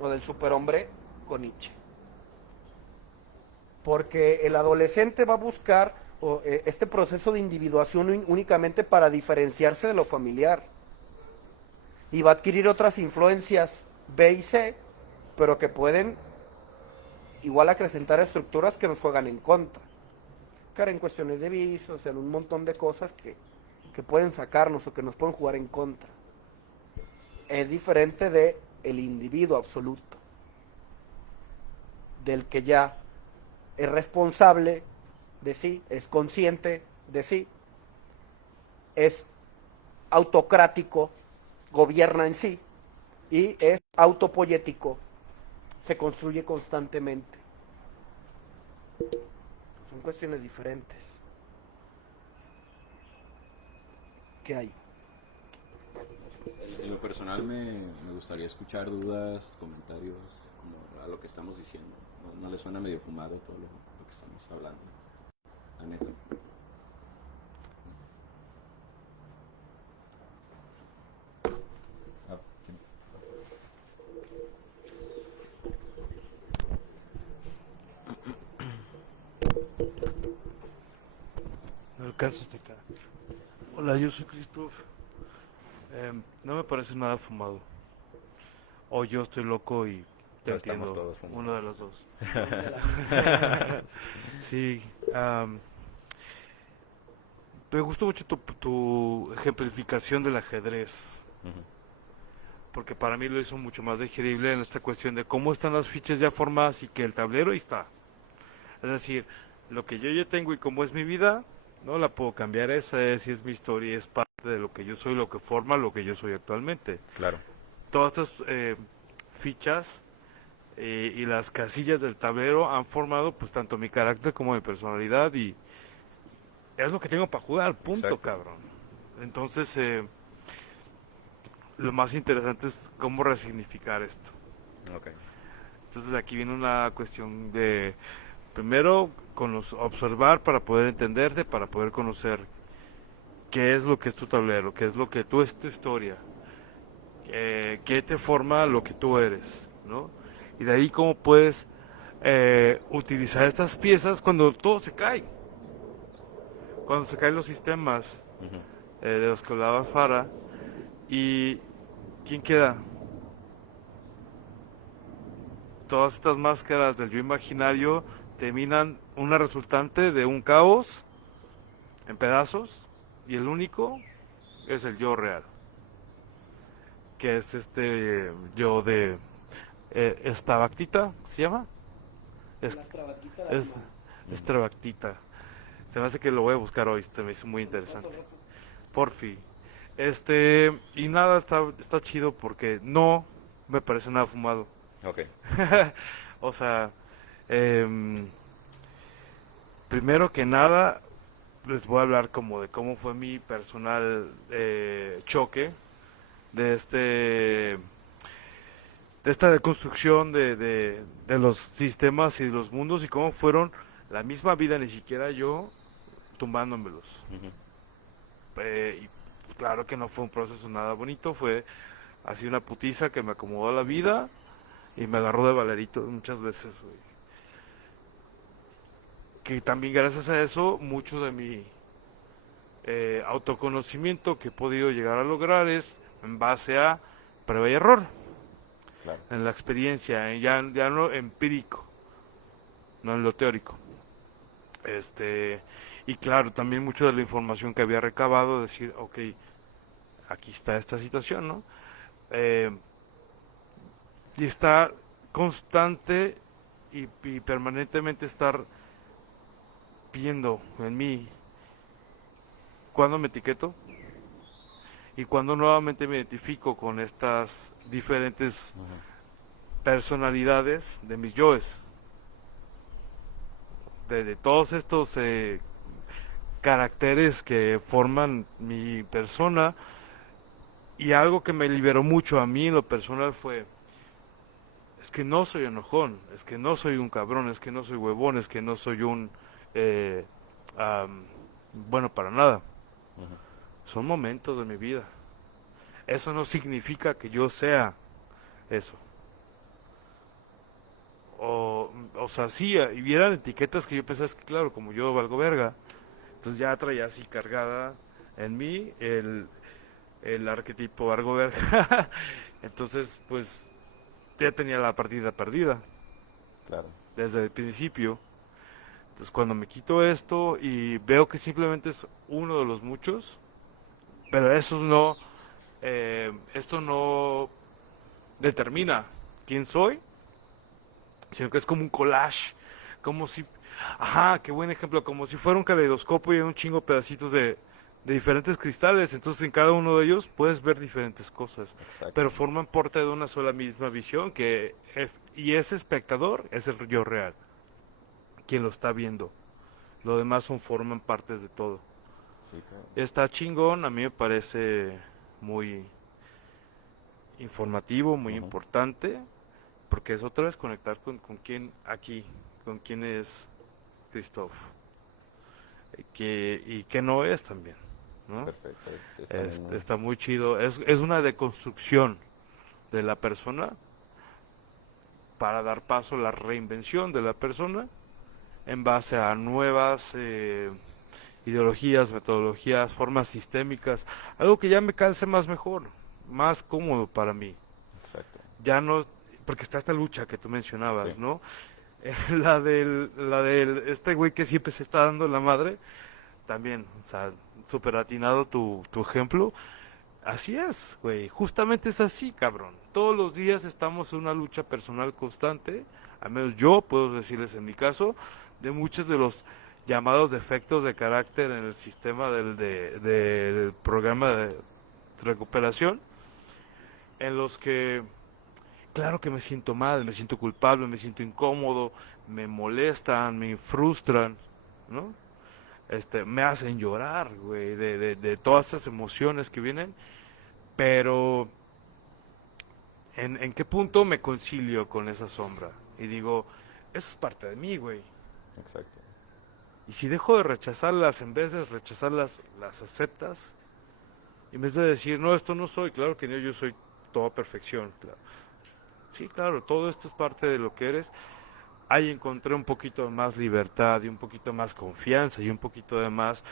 o del superhombre con Nietzsche. Porque el adolescente va a buscar este proceso de individuación únicamente para diferenciarse de lo familiar. Y va a adquirir otras influencias B y C, pero que pueden igual acrecentar estructuras que nos juegan en contra. Cara en cuestiones de vicios, en un montón de cosas que pueden sacarnos o que nos pueden jugar en contra. Es diferente de el individuo absoluto, del que ya es responsable de sí, es consciente de sí, es autocrático, gobierna en sí y es autopoyético, se construye constantemente. Son cuestiones diferentes. ¿Qué hay? En lo personal me gustaría escuchar dudas, comentarios, como a lo que estamos diciendo. ¿No le suena medio fumado todo lo que estamos hablando? La neta. No alcanza hasta acá. Hola, yo soy Christoph. No me parece nada fumado. O yo estoy loco y te No estamos entiendo. todos fumados. Uno de los dos. Sí. Me gustó mucho tu ejemplificación del ajedrez. Ujú. Porque para mí lo hizo mucho más digerible en esta cuestión de cómo están las fichas ya formadas y que el tablero ahí está. Es decir, lo que yo ya tengo y cómo es mi vida, no la puedo cambiar. Esa es, y es mi historia, es parte de lo que yo soy, lo que forma lo que yo soy actualmente. Claro. Todas estas fichas y las casillas del tablero han formado pues tanto mi carácter como mi personalidad y es lo que tengo para jugar, punto, Exacto. cabrón. Entonces, lo más interesante es cómo resignificar esto. Ok. Entonces aquí viene una cuestión de, primero, observar para poder entenderte, para poder conocer qué es lo que es tu tablero, qué es lo que tú es tu historia, qué te forma lo que tú eres, ¿no? Y de ahí cómo puedes utilizar estas piezas cuando todo se cae, cuando se caen los sistemas Ujú. de los que hablaba Fara, y ¿quién queda? Todas estas máscaras del yo imaginario terminan una resultante de un caos en pedazos y el único es el yo real, que es este yo de Stavactita, ¿se llama? Es, es, es Travactita. Se me hace que lo voy a buscar hoy, se me hizo muy interesante. Porfi. Y nada, está chido porque no me parece nada fumado. Ok. O sea, primero que nada, les voy a hablar como de cómo fue mi personal choque de de esta deconstrucción de los sistemas y de los mundos y cómo fueron la misma vida, ni siquiera yo, tumbándomelos. Ujú. Y claro que no fue un proceso nada bonito, fue así una putiza que me acomodó la vida y me agarró de valerito muchas veces, güey. Que también gracias a eso, mucho de mi autoconocimiento que he podido llegar a lograr es en base a prueba y error, Claro. en la experiencia, ya no empírico, no en lo teórico. Y claro, también mucho de la información que había recabado, decir, ok, aquí está esta situación, ¿no? Eh, y está constante y permanentemente estar viendo en mí cuando me etiqueto y cuando nuevamente me identifico con estas diferentes Ujú. personalidades de mis yoes, de todos estos caracteres que forman mi persona. Y algo que me liberó mucho a mí en lo personal fue, es que no soy enojón, es que no soy un cabrón, es que no soy huevón, es que no soy un eh, am, bueno para nada. Ujú. Son momentos de mi vida. Eso no significa que yo sea eso. O sea, sí, y eran etiquetas que yo pensaba, es que claro, como yo valgo verga, entonces ya traía así cargada en mí el arquetipo valgo verga. Entonces, pues ya tenía la partida perdida Claro. desde el principio. Entonces, cuando me quito esto y veo que simplemente es uno de los muchos, pero eso no, esto no determina quién soy, sino que es como un collage, como si, ajá, qué buen ejemplo, como si fuera un caleidoscopio y un chingo de pedacitos de diferentes cristales, entonces en cada uno de ellos puedes ver diferentes cosas, Exacto. pero forman parte de una sola misma visión y ese espectador es el yo real, quien lo está viendo, lo demás forman partes de todo. Sí, claro. Está chingón, a mí me parece muy informativo, muy Ujú. importante, porque es otra vez conectar con quién aquí, con quién es Christoph, y que no es también, ¿no? Perfecto. Está muy... Está muy chido, es una deconstrucción de la persona para dar paso a la reinvención de la persona en base a nuevas ideologías, metodologías, formas sistémicas, algo que ya me calce más mejor, más cómodo para mí. Exacto. Ya no, porque está esta lucha que tú Sí. mencionabas, ¿no? La del este güey que siempre se está dando la madre, también, o sea, súper atinado tu ejemplo. Así es, güey, justamente es así, cabrón. Todos los días estamos en una lucha personal constante, al menos yo puedo decirles en mi caso, de muchos de los llamados defectos de carácter en el sistema del programa de recuperación, en los que claro que me siento mal, me siento culpable, me siento incómodo, me molestan, me frustran, ¿no? Me hacen llorar, güey, de todas estas emociones que vienen, pero en qué punto me concilio con esa sombra? Y digo, eso es parte de mí, güey. Exacto. Y si dejo de rechazarlas, en vez de rechazarlas, las aceptas, en vez de decir, no, esto no soy, claro que no, yo soy toda perfección, claro. Sí, claro, todo esto es parte de lo que eres. Ahí encontré un poquito más libertad y un poquito más confianza y un poquito de más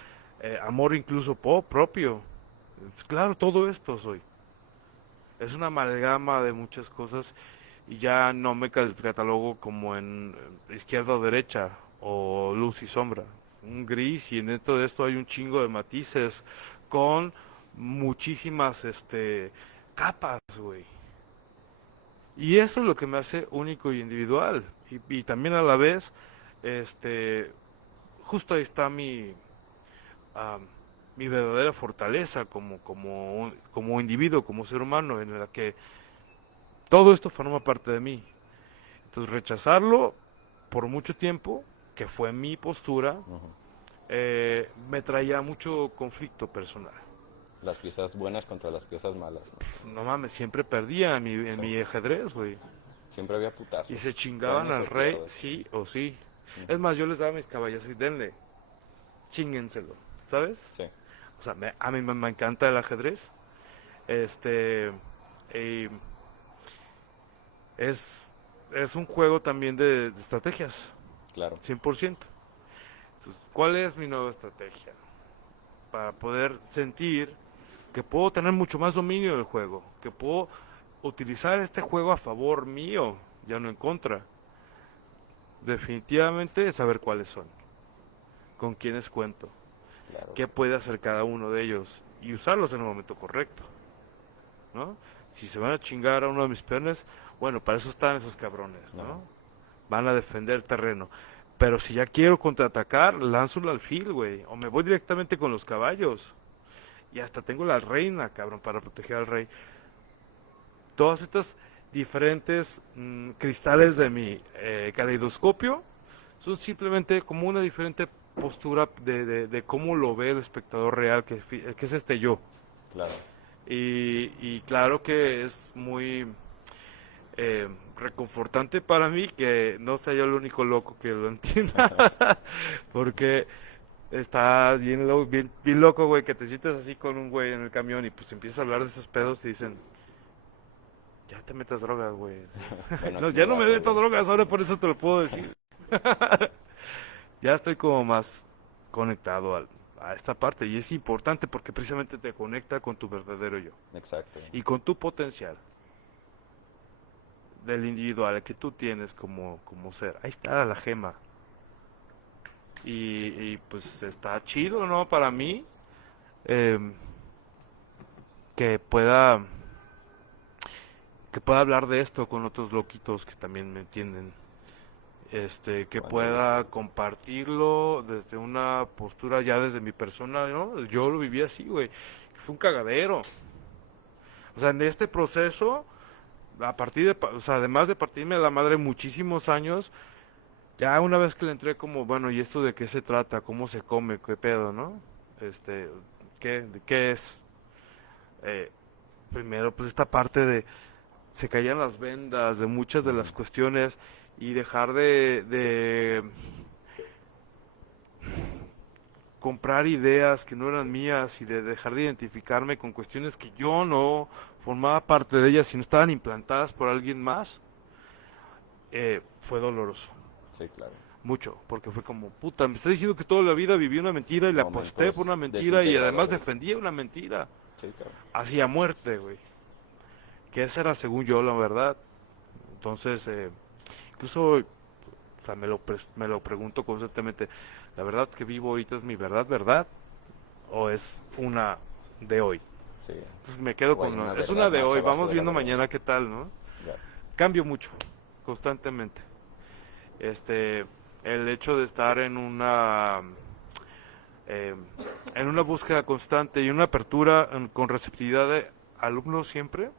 amor incluso propio. Pues claro, todo esto soy. Es una amalgama de muchas cosas y ya no me catalogo como en izquierda o derecha o luz y sombra. Un gris y dentro de esto hay un chingo de matices con muchísimas capas, güey. Y eso es lo que me hace único y individual. Y también a la vez, este, justo ahí está ah, mi verdadera fortaleza como individuo, como ser humano, en la que todo esto forma parte de mí. Entonces rechazarlo por mucho tiempo, que fue mi postura, Ujú. me traía mucho conflicto personal. Las piezas buenas contra las piezas malas, ¿no? No mames, siempre perdía en Sí. mi ajedrez, güey. Siempre había putazos. Y se chingaban Ganas al o rey, pierdes. sí o sí. Ujú. Es más, yo les daba mis caballos y denle, chíngenselo, ¿sabes? Sí, O sea, a mí me encanta el ajedrez. Este, y es un juego también de estrategias, claro. 100%. Entonces, ¿cuál es mi nueva estrategia? Para poder sentir que puedo tener mucho más dominio del juego, que puedo utilizar este juego a favor mío, ya no en contra. Definitivamente saber cuáles son, con quiénes cuento, Claro. qué puede hacer cada uno de ellos y usarlos en el momento correcto, ¿no? Si se van a chingar a uno de mis peones, bueno, para eso están esos cabrones, ¿no? Ajá. Van a defender terreno. Pero si ya quiero contraatacar, lanzo un alfil, güey, o me voy directamente con los caballos. Y hasta tengo la reina, cabrón, para proteger al rey. Todas estas diferentes cristales de mi caleidoscopio son simplemente como una diferente postura de cómo lo ve el espectador real, que es este yo. Claro. Y claro que es muy reconfortante para mí que no sea yo el único loco que lo entienda. Porque está bien loco, güey, que te sientes así con un güey en el camión y pues empiezas a hablar de esos pedos y dicen, ya te metas drogas, güey. Bueno, No, ya no me activarlo, meto güey. drogas, ahora por eso te lo puedo decir. Ya estoy como más conectado a esta parte y es importante porque precisamente te conecta con tu verdadero yo Exacto. y con tu potencial del individual que tú tienes como ser. Ahí está la gema. Y pues está chido, ¿no? Para mí, em, que pueda que pueda hablar de esto con otros loquitos que también me entienden. Que Cuando pueda guste. compartirlo desde una postura ya desde mi persona, ¿no? Yo lo viví así, güey. Fue un cagadero. O sea, en este proceso, o sea, además de partirme la madre muchísimos años, ya una vez que le entré como, bueno, ¿y esto de qué se trata? ¿Cómo se come? ¿Qué pedo, no? Este, de qué es? Eh, Primero, pues esta parte de se caían las vendas de muchas de las Ujú. cuestiones y dejar de comprar ideas que no eran mías y de dejar de identificarme con cuestiones que yo no formaba parte de ellas, sino estaban implantadas por alguien más, fue doloroso. Sí, claro. Mucho, porque fue como, puta, me está diciendo que toda la vida viví una mentira y la aposté por una Momentos mentira y además desintegradores. defendía una mentira. Sí, claro. Hacia muerte, güey. Que esa era según yo la verdad. Entonces, incluso, o sea, me lo pregunto constantemente, ¿la verdad que vivo ahorita es mi verdad, verdad? ¿O es una de hoy? Sí. Entonces me quedo O hay con, una es verdad una de más hoy, abajo vamos de la viendo verdad. mañana qué tal, ¿no? Ya. Cambio mucho, constantemente. El hecho de estar eh, en una búsqueda constante y una apertura con receptividad de alumnos siempre,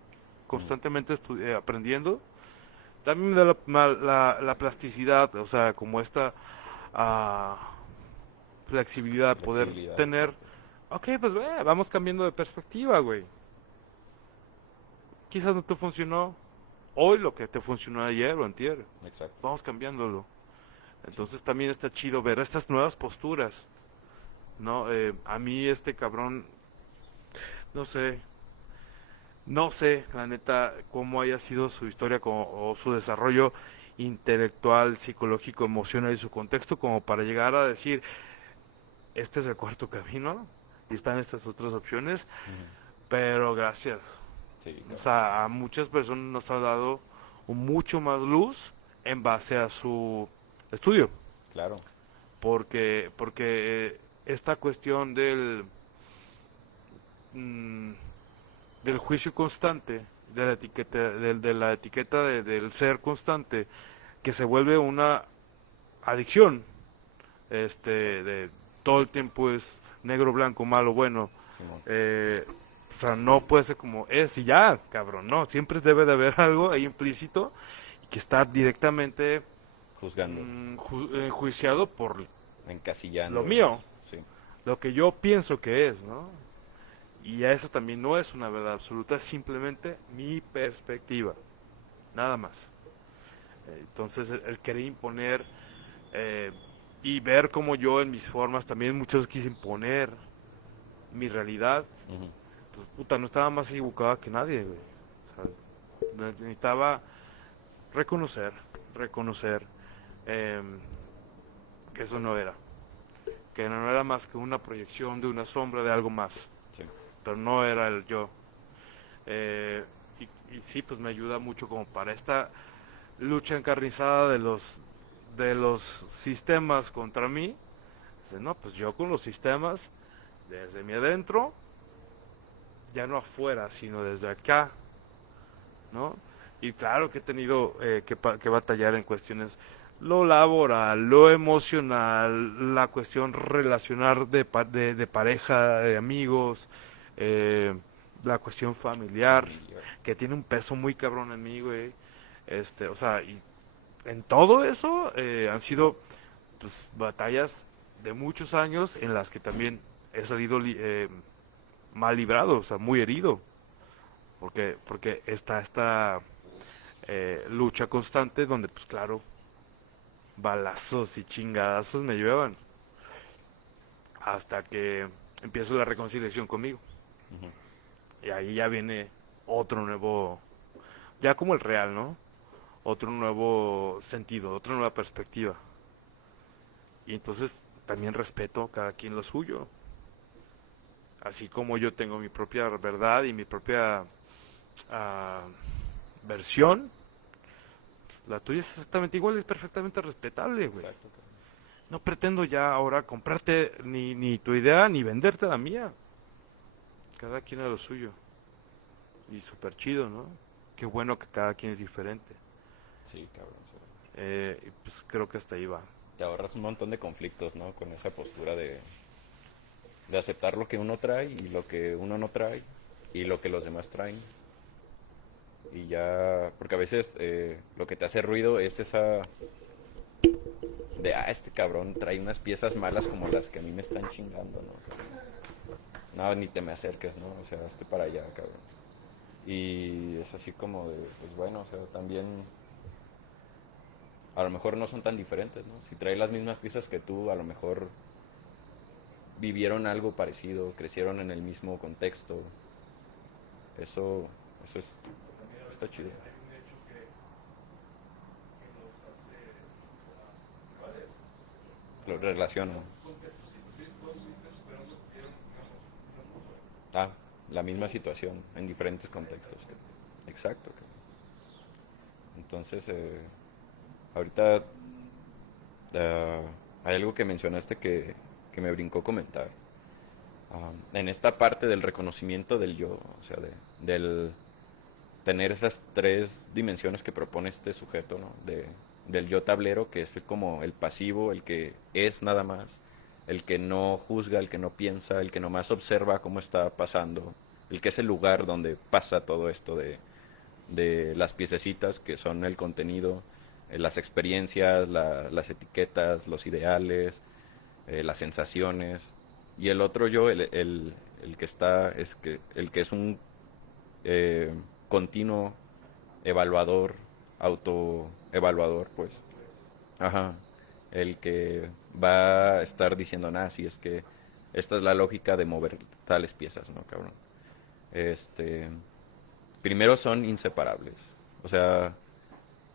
constantemente aprendiendo, también me da la plasticidad, o sea, como esta ah, flexibilidad, poder Flexibilidad, tener, exacto. ok, pues vamos cambiando de perspectiva, güey. Quizás no te funcionó hoy lo que te funcionó ayer o antier, Exacto. vamos cambiándolo. Entonces también está chido ver estas nuevas posturas, ¿no? A mí este cabrón, no sé, no sé, la neta, cómo haya sido su historia o su desarrollo intelectual, psicológico, emocional y su contexto como para llegar a decir, este es el cuarto camino y están estas otras opciones, Ujú. pero gracias. Sí, O claro. sea, a muchas personas nos ha dado mucho más luz en base a su estudio, Claro. porque esta cuestión mm, del juicio constante, de la etiqueta, de la etiqueta del ser constante, que se vuelve una adicción, de todo el tiempo es negro, blanco, malo, bueno, Simón. o sea, no puede ser como es y ya, cabrón, no, siempre debe de haber algo ahí implícito y que está directamente Juzgando. enjuiciado por Encasillando. lo mío, lo que yo pienso que es, ¿no? Y eso también no es una verdad absoluta, es simplemente mi perspectiva, nada más. Entonces, el querer imponer eh, y ver como yo en mis formas también muchas veces quise imponer mi realidad, Ujú. pues puta, no estaba más equivocada que nadie, güey. O sea, necesitaba reconocer, reconocer em, que eso no era, que no era más que una proyección de una sombra de algo más, Sí. pero no era el yo. Eh, y sí, pues me ayuda mucho como para esta lucha encarnizada de los sistemas contra mí. Dice, no, pues yo con los sistemas, desde mi adentro, ya no afuera, sino desde acá, ¿no? Y claro que he tenido que batallar en cuestiones lo laboral, lo emocional, la cuestión relacional de pareja, de amigos, eh, la cuestión familiar, Familiar. que tiene un peso muy cabrón en mí, güey. O sea, y en todo eso han sido pues batallas de muchos años en las que también he salido mal librado, o sea, muy herido, porque está esta lucha constante donde, pues claro, balazos y chingadazos me llevan hasta que empiezo la reconciliación conmigo. Ujú. Y ahí ya viene otro nuevo, ya como el real, ¿no? Otro nuevo sentido, otra nueva perspectiva. Y entonces también respeto cada quien lo suyo. Así como yo tengo mi propia verdad y mi propia ah, versión, la tuya es exactamente igual, es perfectamente respetable, güey. Exacto, cabrón. No pretendo ya ahora comprarte ni tu idea ni venderte la mía. Cada quien a lo suyo. Y súper chido, ¿no? Qué bueno que cada quien es diferente. Sí, cabrón. O sea, Y pues creo que hasta ahí va. te ahorras un montón de conflictos, ¿no? Con esa postura de aceptar lo que uno trae y lo que uno no trae y lo que los demás traen. Y ya, porque a veces lo que te hace ruido es esa de, este cabrón trae unas piezas malas como las que a mí me están chingando, ¿no? No, ni te me acerques, ¿no? O sea, hazte para allá, cabrón. Y es así como de, pues bueno, o sea, también a lo mejor no son tan diferentes, ¿no? Si trae las mismas piezas que tú, a lo mejor vivieron algo parecido, crecieron en el mismo contexto. Eso está chido. Lo relaciono. Ah, la misma situación en diferentes contextos. Exacto. Entonces, ahorita ah, hay algo que mencionaste que me brincó comentar. En esta parte del reconocimiento del yo, o sea, del tener esas tres dimensiones que propone este sujeto, ¿no? Del yo tablero, que es como el pasivo, el que es nada más, el que no juzga, el que no piensa, el que nomás observa cómo está pasando, el que es el lugar donde pasa todo esto de las piececitas que son el contenido, las experiencias, las etiquetas, los ideales, las sensaciones. Y el otro yo, el que está, el que es un eh, continuo evaluador, autoevaluador, pues. Ajá. El que va a estar diciendo, nada, si es que esta es la lógica de mover tales piezas, ¿no, cabrón? Este, primero son inseparables. O sea,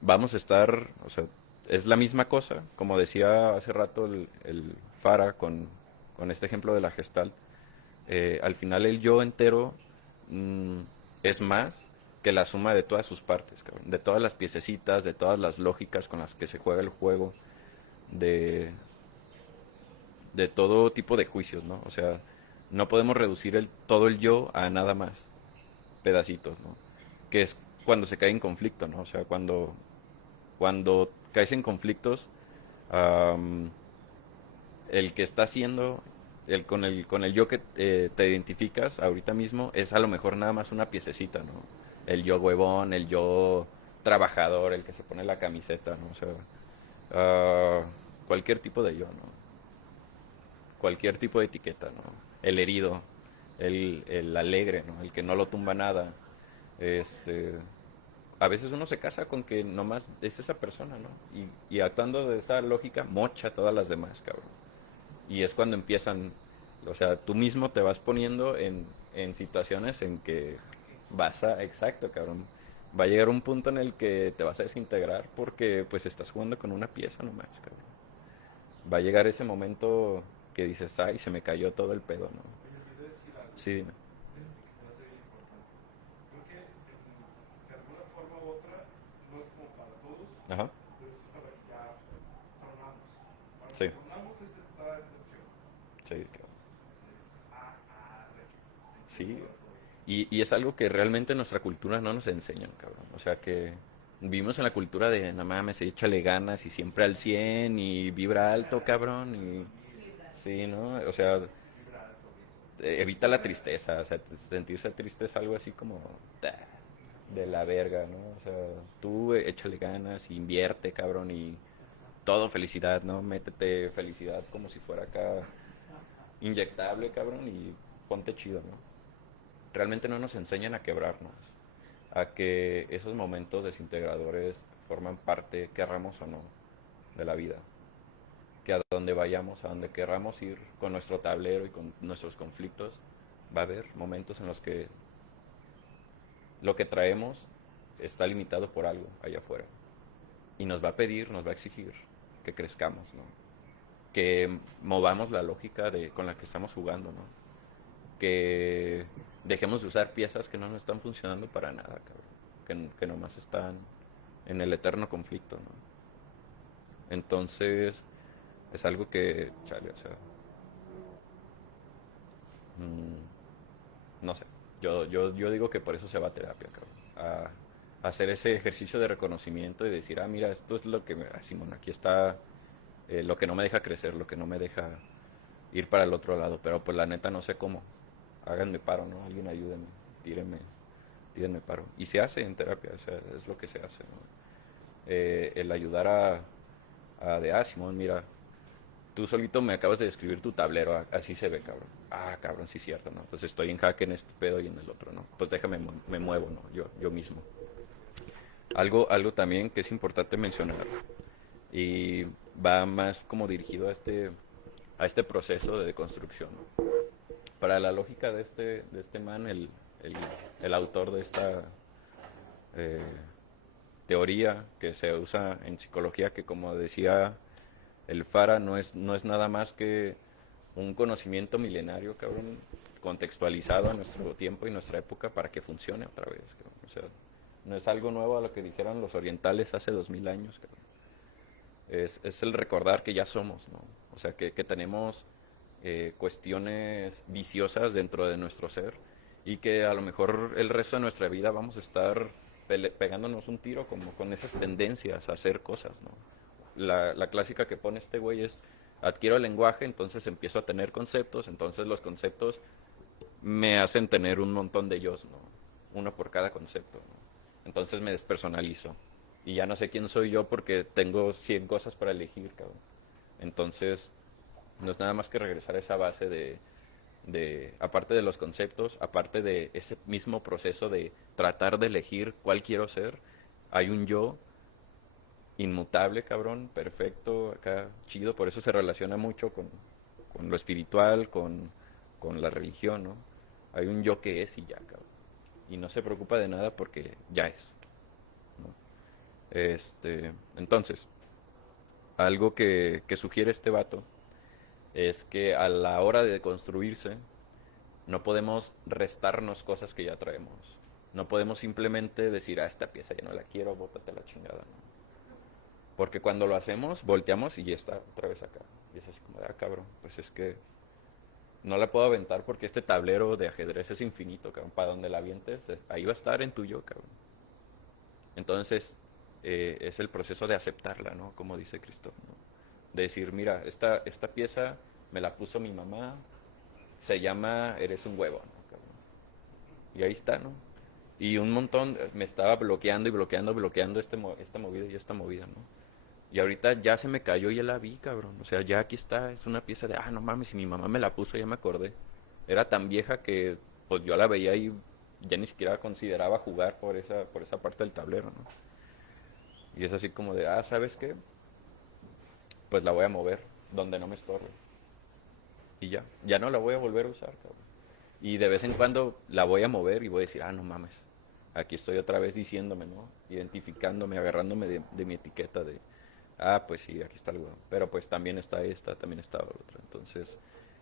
vamos a estar, o sea, es la misma cosa, como decía hace rato el Fara con este ejemplo de la Gestalt. Al final el yo entero mm, es más que la suma de todas sus partes, cabrón, de todas las piececitas, de todas las lógicas con las que se juega el juego, de, de todo tipo de juicios, ¿no? O sea, no podemos reducir todo el yo a nada más, pedacitos, ¿no? Que es cuando se cae en conflicto, ¿no? O sea, cuando caes en conflictos, am, el que está haciendo, con el yo que te identificas ahorita mismo, es a lo mejor nada más una piececita, ¿no? El yo huevón, el yo trabajador, el que se pone la camiseta, ¿no? O sea, cualquier tipo de yo, ¿no? cualquier tipo de etiqueta, ¿no? El herido, el alegre, ¿no? El que no lo tumba nada. Este, a veces uno se casa con que nomás es esa persona, ¿no? Y actuando de esa lógica, mocha a todas las demás, cabrón. Y es cuando empiezan, o sea, tú mismo te vas poniendo en situaciones en que exacto, cabrón, va a llegar un punto en el que te vas a desintegrar porque pues estás jugando con una pieza nomás, cabrón. Va a llegar ese momento que dices, ay, se me cayó todo el pedo, ¿no? Sí, dime. Ajá. Sí. Sí, cabrón. Sí. Y es algo que realmente nuestra cultura no nos enseña, cabrón. O sea que vivimos en la cultura de, no mames, échale ganas y siempre al 100 y vibra alto, cabrón. Y sí, ¿no? O sea, evita la tristeza. O sea, sentirse triste es algo así como de la verga, ¿no? O sea, tú échale ganas, invierte, cabrón, y todo felicidad, ¿no? Métete felicidad como si fuera acá inyectable, cabrón, y ponte chido, ¿no? Realmente no nos enseñan a quebrarnos, a que esos momentos desintegradores forman parte, querramos o no, de la vida. Que a donde vayamos, a donde querramos ir con nuestro tablero y con nuestros conflictos, va a haber momentos en los que lo que traemos está limitado por algo allá afuera. Y nos va a pedir, nos va a exigir que crezcamos, ¿no? Que movamos la lógica con la que estamos jugando, ¿no? Que dejemos de usar piezas que no nos están funcionando para nada, cabrón. Que nomás están en el eterno conflicto, ¿no? Entonces, es algo que, chale, o sea, no sé. Yo digo que por eso se va a terapia, cabrón. A hacer ese ejercicio de reconocimiento y decir, ah, mira, esto es lo que Simón, aquí está lo que no me deja crecer, lo que no me deja ir para el otro lado. Pero pues la neta no sé cómo. Háganme paro, ¿no? Alguien ayúdenme, tírenme, tírenme paro. Y se hace en terapia, o sea, es lo que se hace, ¿no? El ayudar Simón, mira, tú solito me acabas de describir tu tablero, así se ve, cabrón. Ah, cabrón, sí es cierto, ¿no? Pues estoy en jaque en este pedo y en el otro, ¿no? Pues déjame, me muevo, ¿no? Yo mismo. Algo también que es importante mencionar y va más como dirigido a este proceso de deconstrucción, ¿no? Para la lógica de este man, el, el autor de esta eh, teoría que se usa en psicología, que como decía el Fara, no es nada más que un conocimiento milenario, cabrón, contextualizado a nuestro tiempo y nuestra época para que funcione otra vez, cabrón. O sea, no es algo nuevo a lo que dijeron los orientales hace 2000 años, cabrón. Es el recordar que ya somos, ¿no? O sea, que tenemos cuestiones viciosas dentro de nuestro ser y que a lo mejor el resto de nuestra vida vamos a estar pegándonos un tiro como con esas tendencias a hacer cosas, ¿no? La clásica que pone este güey es adquiero el lenguaje, entonces empiezo a tener conceptos, entonces los conceptos me hacen tener un montón de ellos, ¿no? Uno por cada concepto, ¿no? Entonces me despersonalizo y ya no sé quién soy yo porque tengo 100 cosas para elegir, cabrón. Entonces, no es nada más que regresar a esa base aparte de los conceptos, aparte de ese mismo proceso de tratar de elegir cuál quiero ser, hay un yo inmutable, cabrón, perfecto, acá, chido, por eso se relaciona mucho con lo espiritual, con la religión, ¿no? Hay un yo que es y ya, cabrón. Y no se preocupa de nada porque ya es, ¿no? Entonces, algo que sugiere este vato es que a la hora de construirse no podemos restarnos cosas que ya traemos. No podemos simplemente decir, esta pieza ya no la quiero, bótate a la chingada, ¿no? Porque cuando lo hacemos, volteamos y ya está otra vez acá. Y es así como, cabrón, pues es que no la puedo aventar porque este tablero de ajedrez es infinito, cabrón. Para donde la avientes, ahí va a estar en tuyo, cabrón. Entonces, es el proceso de aceptarla, ¿no? Como dice Christoph, ¿no? De decir, mira, esta pieza me la puso mi mamá, se llama Eres un huevo, ¿no, cabrón? Y ahí está, ¿no? Y un montón me estaba bloqueando y bloqueando esta movida y esta movida, ¿no? Y ahorita ya se me cayó y ya la vi, cabrón. O sea, ya aquí está, es una pieza de, no mames, si mi mamá me la puso, ya me acordé. Era tan vieja que pues yo la veía y ya ni siquiera consideraba jugar por esa parte del tablero, ¿no? Y es así como de, ¿sabes qué? Pues la voy a mover donde no me estorbe. Y ya no la voy a volver a usar, cabrón. Y de vez en cuando la voy a mover y voy a decir, no mames, aquí estoy otra vez diciéndome, ¿no? Identificándome, agarrándome de mi etiqueta de, pues sí, aquí está el huevo. Pero pues también está esta, también está la otra. Entonces,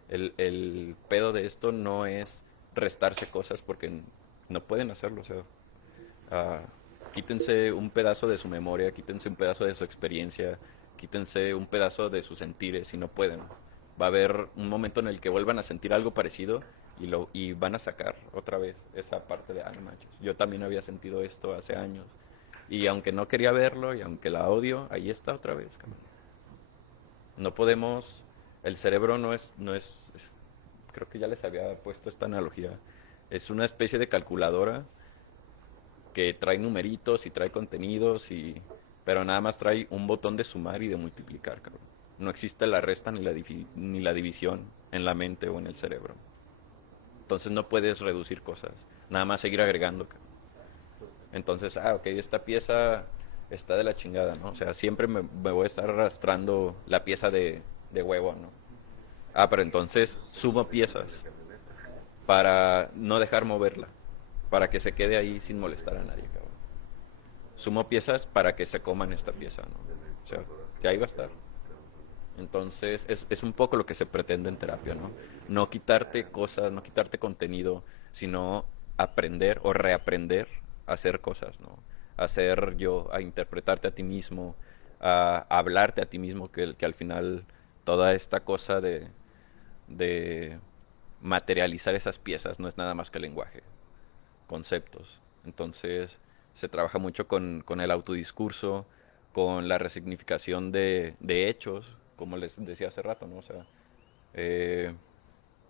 el pedo de esto no es restarse cosas porque no pueden hacerlo, o sea, ah, quítense un pedazo de su memoria, quítense un pedazo de su experiencia, quítense un pedazo de sus sentires si no pueden. Va a haber un momento en el que vuelvan a sentir algo parecido y van a sacar otra vez esa parte de, no manches, yo también había sentido esto hace años. Y aunque no quería verlo y aunque la odio, ahí está otra vez, cabrón. No podemos, el cerebro creo que ya les había puesto esta analogía, es una especie de calculadora que trae numeritos y trae contenidos, pero nada más trae un botón de sumar y de multiplicar, cabrón. No existe la resta ni la división en la mente o en el cerebro. Entonces no puedes reducir cosas, nada más seguir agregando, cabrón. Entonces, ok, esta pieza está de la chingada, ¿no? O sea, siempre me voy a estar arrastrando la pieza de huevo, ¿no? Pero entonces sumo piezas para no dejar moverla, para que se quede ahí sin molestar a nadie, cabrón. Sumo piezas para que se coman esta pieza, ¿no? O sea, que ahí va a estar. Entonces, es un poco lo que se pretende en terapia, ¿no? No quitarte cosas, no quitarte contenido, sino aprender o reaprender a hacer cosas, ¿no? A ser yo, a interpretarte a ti mismo, a hablarte a ti mismo, que al final toda esta cosa de materializar esas piezas no es nada más que lenguaje, conceptos. Entonces, se trabaja mucho con el autodiscurso, con la resignificación de hechos, como les decía hace rato, ¿no? O sea,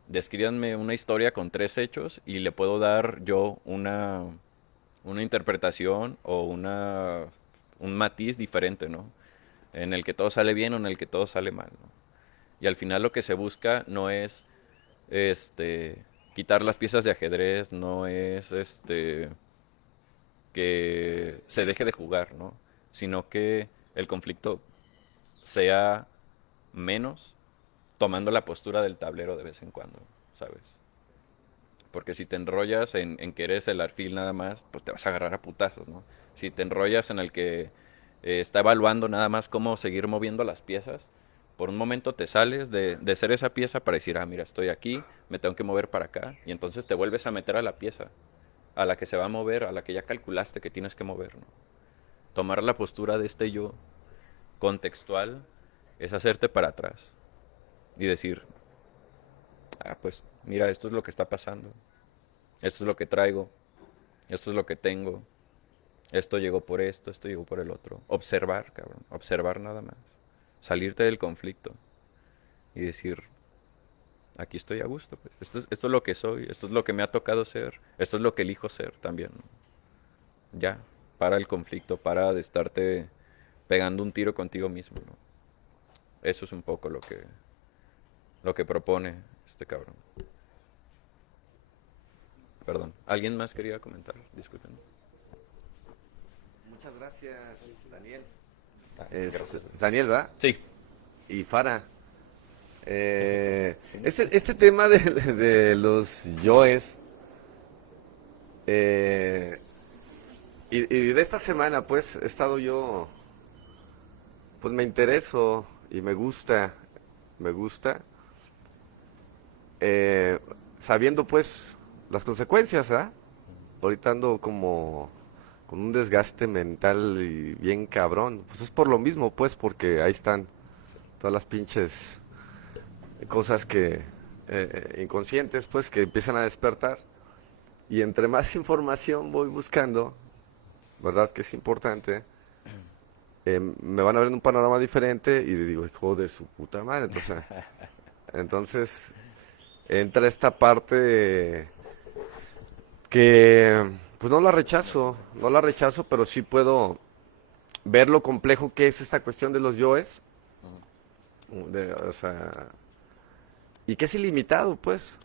descríbanme una historia con 3 hechos y le puedo dar yo una interpretación o un matiz diferente, ¿no? En el que todo sale bien o en el que todo sale mal, ¿no? Y al final lo que se busca no es quitar las piezas de ajedrez, no es que se deje de jugar, ¿no? Sino que el conflicto sea menos tomando la postura del tablero de vez en cuando, ¿sabes? Porque si te enrollas en que eres el alfil nada más, pues te vas a agarrar a putazos, ¿no? Si te enrollas en el que está evaluando nada más cómo seguir moviendo las piezas, por un momento te sales de ser esa pieza para decir, mira, estoy aquí, me tengo que mover para acá, y entonces te vuelves a meter a la pieza, a la que se va a mover, a la que ya calculaste que tienes que mover, ¿no? Tomar la postura de este yo contextual es hacerte para atrás y decir, pues mira, esto es lo que está pasando, esto es lo que traigo, esto es lo que tengo, esto llegó por esto llegó por el otro. Observar, cabrón, observar nada más. Salirte del conflicto y decir, aquí estoy a gusto, pues. Esto es lo que soy, esto es lo que me ha tocado ser, esto es lo que elijo ser también, ¿no? Ya, para el conflicto, para de estarte pegando un tiro contigo mismo, ¿no? Eso es un poco lo que propone este cabrón. Perdón, ¿alguien más quería comentar? Disculpen. Muchas gracias, Daniel. Gracias. Daniel, ¿verdad? Sí. Y Fara. Este tema de los yoes y de esta semana, pues, he estado yo, pues me intereso y me gusta, sabiendo, pues, las consecuencias, ¿ah? Ahorita ando como con un desgaste mental y bien cabrón. Pues es por lo mismo, pues, porque ahí están todas las pinches cosas que inconscientes, pues, que empiezan a despertar. Y entre más información voy buscando, ¿verdad? Que es importante. Me van a ver en un panorama diferente y digo, hijo de su puta madre. Entonces entra esta parte que, pues no la rechazo, pero sí puedo ver lo complejo que es esta cuestión de los yoes, o sea, y que es ilimitado, pues.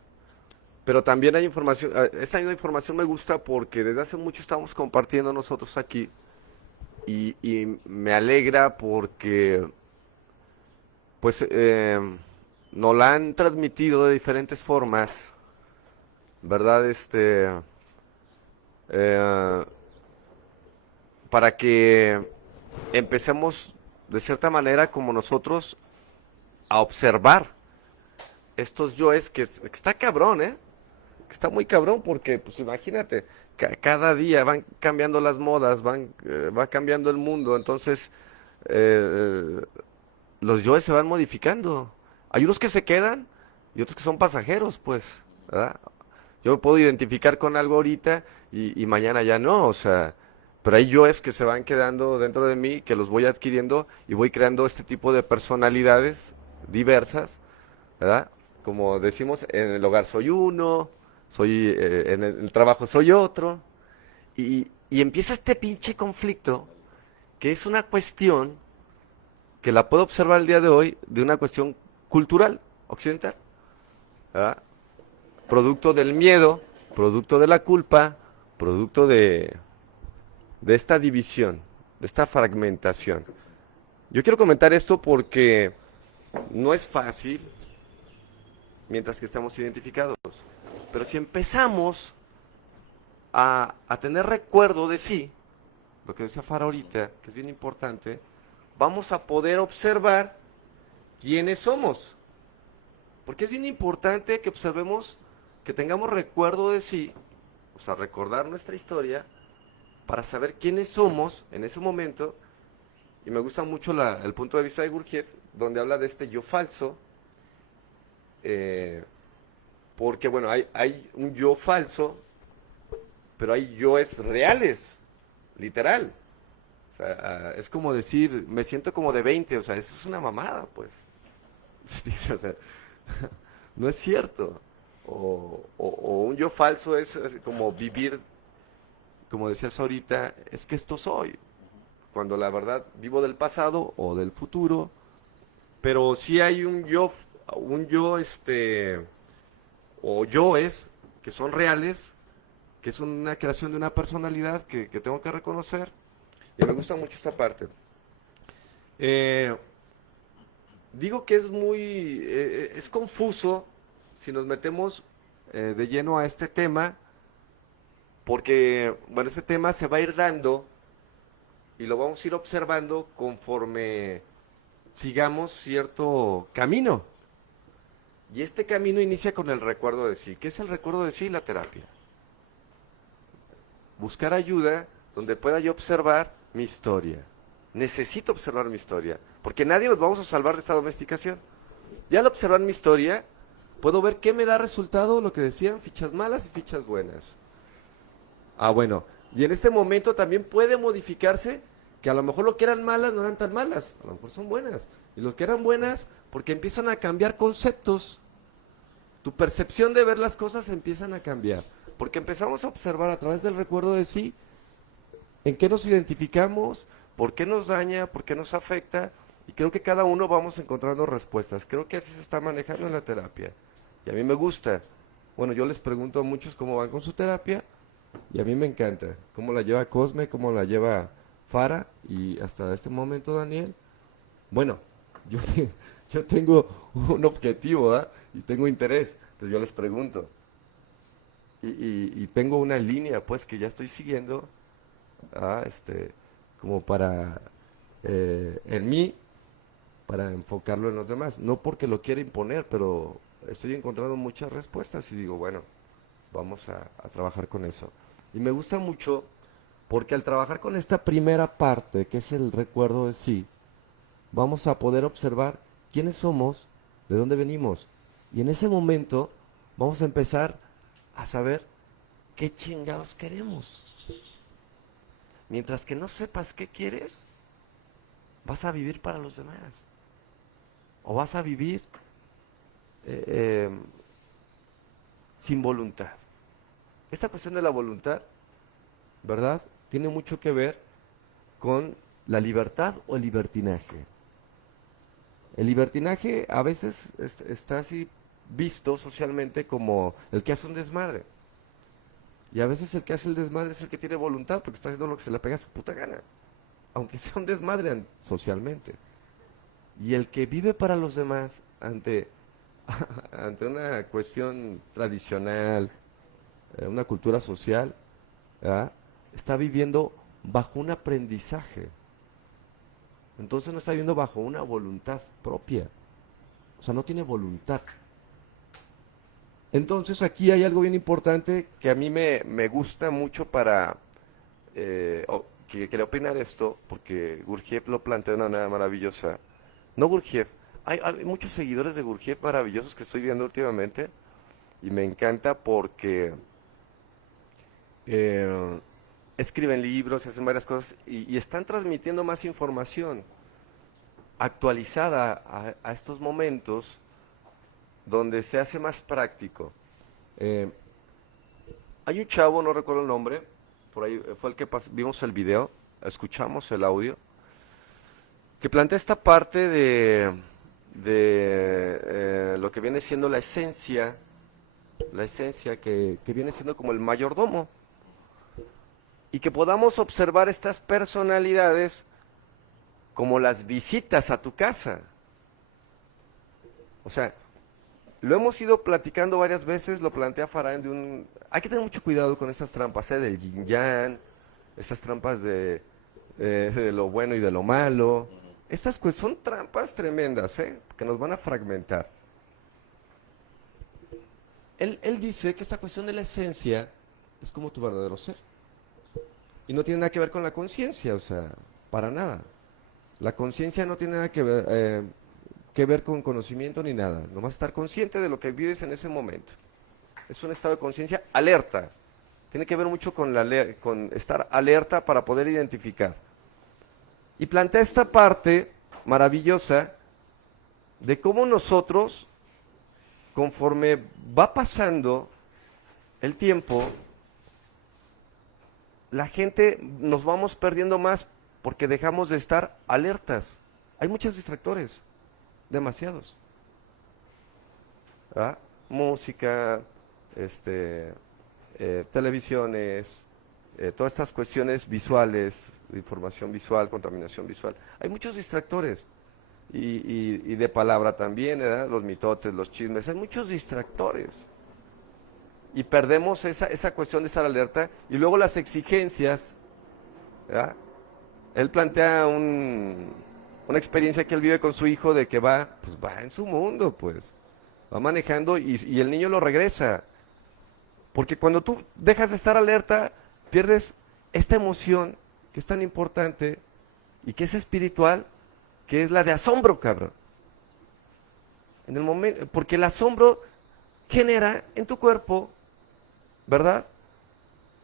Pero también hay información, esa misma información me gusta porque desde hace mucho estamos compartiendo nosotros aquí y me alegra porque pues nos la han transmitido de diferentes formas, ¿verdad? Eh, para que empecemos de cierta manera como nosotros a observar estos yoes que está cabrón, ¿eh? Que está muy cabrón porque, pues imagínate, cada día van cambiando las modas, va cambiando el mundo, entonces eh, los yoes se van modificando. Hay unos que se quedan y otros que son pasajeros, pues, ¿verdad? Yo me puedo identificar con algo ahorita y mañana ya no, o sea, pero hay yoes que se van quedando dentro de mí, que los voy adquiriendo y voy creando este tipo de personalidades diversas, ¿verdad? Como decimos, en el hogar soy uno, en el trabajo soy otro, y empieza este pinche conflicto, que es una cuestión que la puedo observar el día de hoy, de una cuestión cultural occidental, ¿verdad? Producto del miedo, producto de la culpa, producto de esta división, de esta fragmentación. Yo quiero comentar esto porque no es fácil mientras que estamos identificados, pero si empezamos a tener recuerdo de sí, lo que decía Fara ahorita, que es bien importante, vamos a poder observar quiénes somos. Porque es bien importante que observemos, que tengamos recuerdo de sí, o sea, recordar nuestra historia, para saber quiénes somos en ese momento. Y me gusta mucho el punto de vista de Gurdjieff, donde habla de este yo falso, porque bueno, hay un yo falso, pero hay yoes reales, literal. O sea, es como decir, me siento como de 20, o sea, eso es una mamada, pues. O sea, no es cierto. O un yo falso es como vivir, como decías ahorita, es que esto soy. Cuando la verdad vivo del pasado o del futuro, pero sí hay o yoes que son reales, que es una creación de una personalidad que tengo que reconocer. Y me gusta mucho esta parte. Eh, Digo que es es confuso si nos metemos de lleno a este tema, porque, bueno, ese tema se va a ir dando y lo vamos a ir observando conforme sigamos cierto camino. Y este camino inicia con el recuerdo de sí. ¿Qué es el recuerdo de sí? La terapia. Buscar ayuda donde pueda yo observar mi historia. Necesito observar mi historia, porque nadie nos vamos a salvar de esta domesticación. Ya al observar mi historia, puedo ver qué me da resultado, lo que decían, fichas malas y fichas buenas. Ah, bueno, y en este momento también puede modificarse que a lo mejor lo que eran malas no eran tan malas, a lo mejor son buenas. Y lo que eran buenas, porque empiezan a cambiar conceptos. Tu percepción de ver las cosas empiezan a cambiar, porque empezamos a observar a través del recuerdo de sí en qué nos identificamos, por qué nos daña, por qué nos afecta, y creo que cada uno vamos encontrando respuestas. Creo que así se está manejando en la terapia, y a mí me gusta. Bueno, yo les pregunto a muchos cómo van con su terapia, y a mí me encanta cómo la lleva Cosme, cómo la lleva Fara, y hasta este momento Daniel. Bueno, yo, yo tengo un objetivo, ¿verdad? Y tengo interés, entonces yo les pregunto. Y tengo una línea, pues, que ya estoy siguiendo, como para, en mí, para enfocarlo en los demás. No porque lo quiera imponer, pero estoy encontrando muchas respuestas y digo, bueno, vamos a trabajar con eso. Y me gusta mucho porque al trabajar con esta primera parte, que es el recuerdo de sí, vamos a poder observar quiénes somos, de dónde venimos. Y en ese momento vamos a empezar a saber qué chingados queremos. Mientras que no sepas qué quieres, vas a vivir para los demás. O vas a vivir eh, eh, sin voluntad. Esta cuestión de la voluntad, ¿verdad? Tiene mucho que ver con ¿La libertad o el libertinaje? El libertinaje a veces está así visto socialmente como el que hace un desmadre. Y a veces el que hace el desmadre es el que tiene voluntad, porque está haciendo lo que se le pega a su puta gana. Aunque sea un desmadre socialmente. Y el que vive para los demás ante, ante una cuestión tradicional, una cultura social, ¿verdad? Está viviendo bajo un aprendizaje. Entonces no está viviendo bajo una voluntad propia. O sea, no tiene voluntad. Entonces aquí hay algo bien importante que a mí me gusta mucho para que quería opinar esto, porque Gurdjieff lo plantea de una manera maravillosa. No Gurdjieff, hay muchos seguidores de Gurdjieff maravillosos que estoy viendo últimamente y me encanta porque escriben libros, hacen varias cosas y están transmitiendo más información actualizada a estos momentos donde se hace más práctico. Hay un chavo, no recuerdo el nombre, por ahí fue el que vimos el video, escuchamos el audio, que plantea esta parte de lo que viene siendo la esencia que viene siendo como el mayordomo, y que podamos observar estas personalidades como las visitas a tu casa. O sea, lo hemos ido platicando varias veces, lo plantea Farhan hay que tener mucho cuidado con esas trampas, del yin yang, esas trampas de lo bueno y de lo malo. Estas son trampas tremendas, que nos van a fragmentar. Él dice que esta cuestión de la esencia es como tu verdadero ser. Y no tiene nada que ver con la conciencia, o sea, para nada. La conciencia no tiene nada que ver con conocimiento ni nada. Nomás estar consciente de lo que vives en ese momento. Es un estado de conciencia alerta. Tiene que ver mucho con estar alerta para poder identificar. Y plantea esta parte maravillosa de cómo nosotros, conforme va pasando el tiempo, la gente nos vamos perdiendo más porque dejamos de estar alertas. Hay muchos distractores, demasiados. ¿Ah? Música, televisiones, todas estas cuestiones visuales, información visual, contaminación visual. Hay muchos distractores. Y de palabra también, ¿verdad? Los mitotes, los chismes, hay muchos distractores. Y perdemos esa cuestión de estar alerta. Y luego las exigencias, ¿verdad? Él plantea una experiencia que él vive con su hijo de que va en su mundo, pues. Va manejando y el niño lo regresa. Porque cuando tú dejas de estar alerta, pierdes esta emoción que es tan importante y que es espiritual, que es la de asombro, cabrón. En el momento, porque el asombro genera en tu cuerpo, ¿verdad?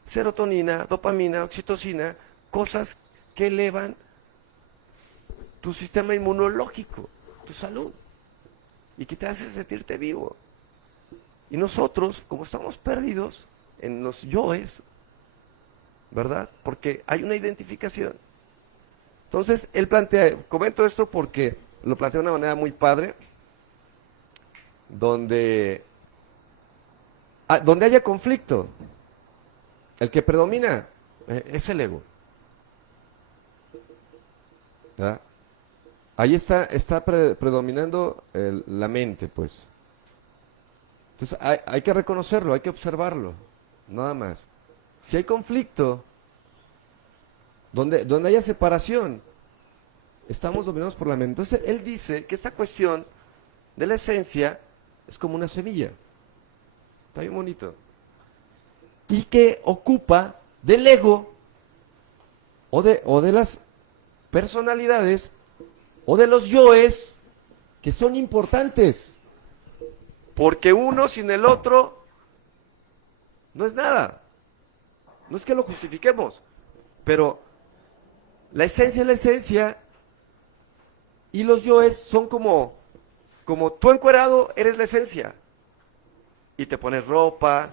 Serotonina, dopamina, oxitocina, cosas que elevan tu sistema inmunológico, tu salud, y que te hace sentirte vivo. Y nosotros, como estamos perdidos en los yoes, ¿verdad? Porque hay una identificación. Entonces, él comento esto porque lo plantea de una manera muy padre, donde haya conflicto, el que predomina es el ego. ¿Verdad? Ahí está predominando la mente, pues. Entonces hay que reconocerlo, hay que observarlo, nada más. Si hay conflicto, donde haya separación, estamos dominados por la mente. Entonces él dice que esta cuestión de la esencia es como una semilla. Está bien bonito. Y que ocupa del ego o de las personalidades o de los yoes que son importantes. Porque uno sin el otro no es nada. No es que lo justifiquemos, pero la esencia es la esencia y los yoes son como tú encuerado eres la esencia. Y te pones ropa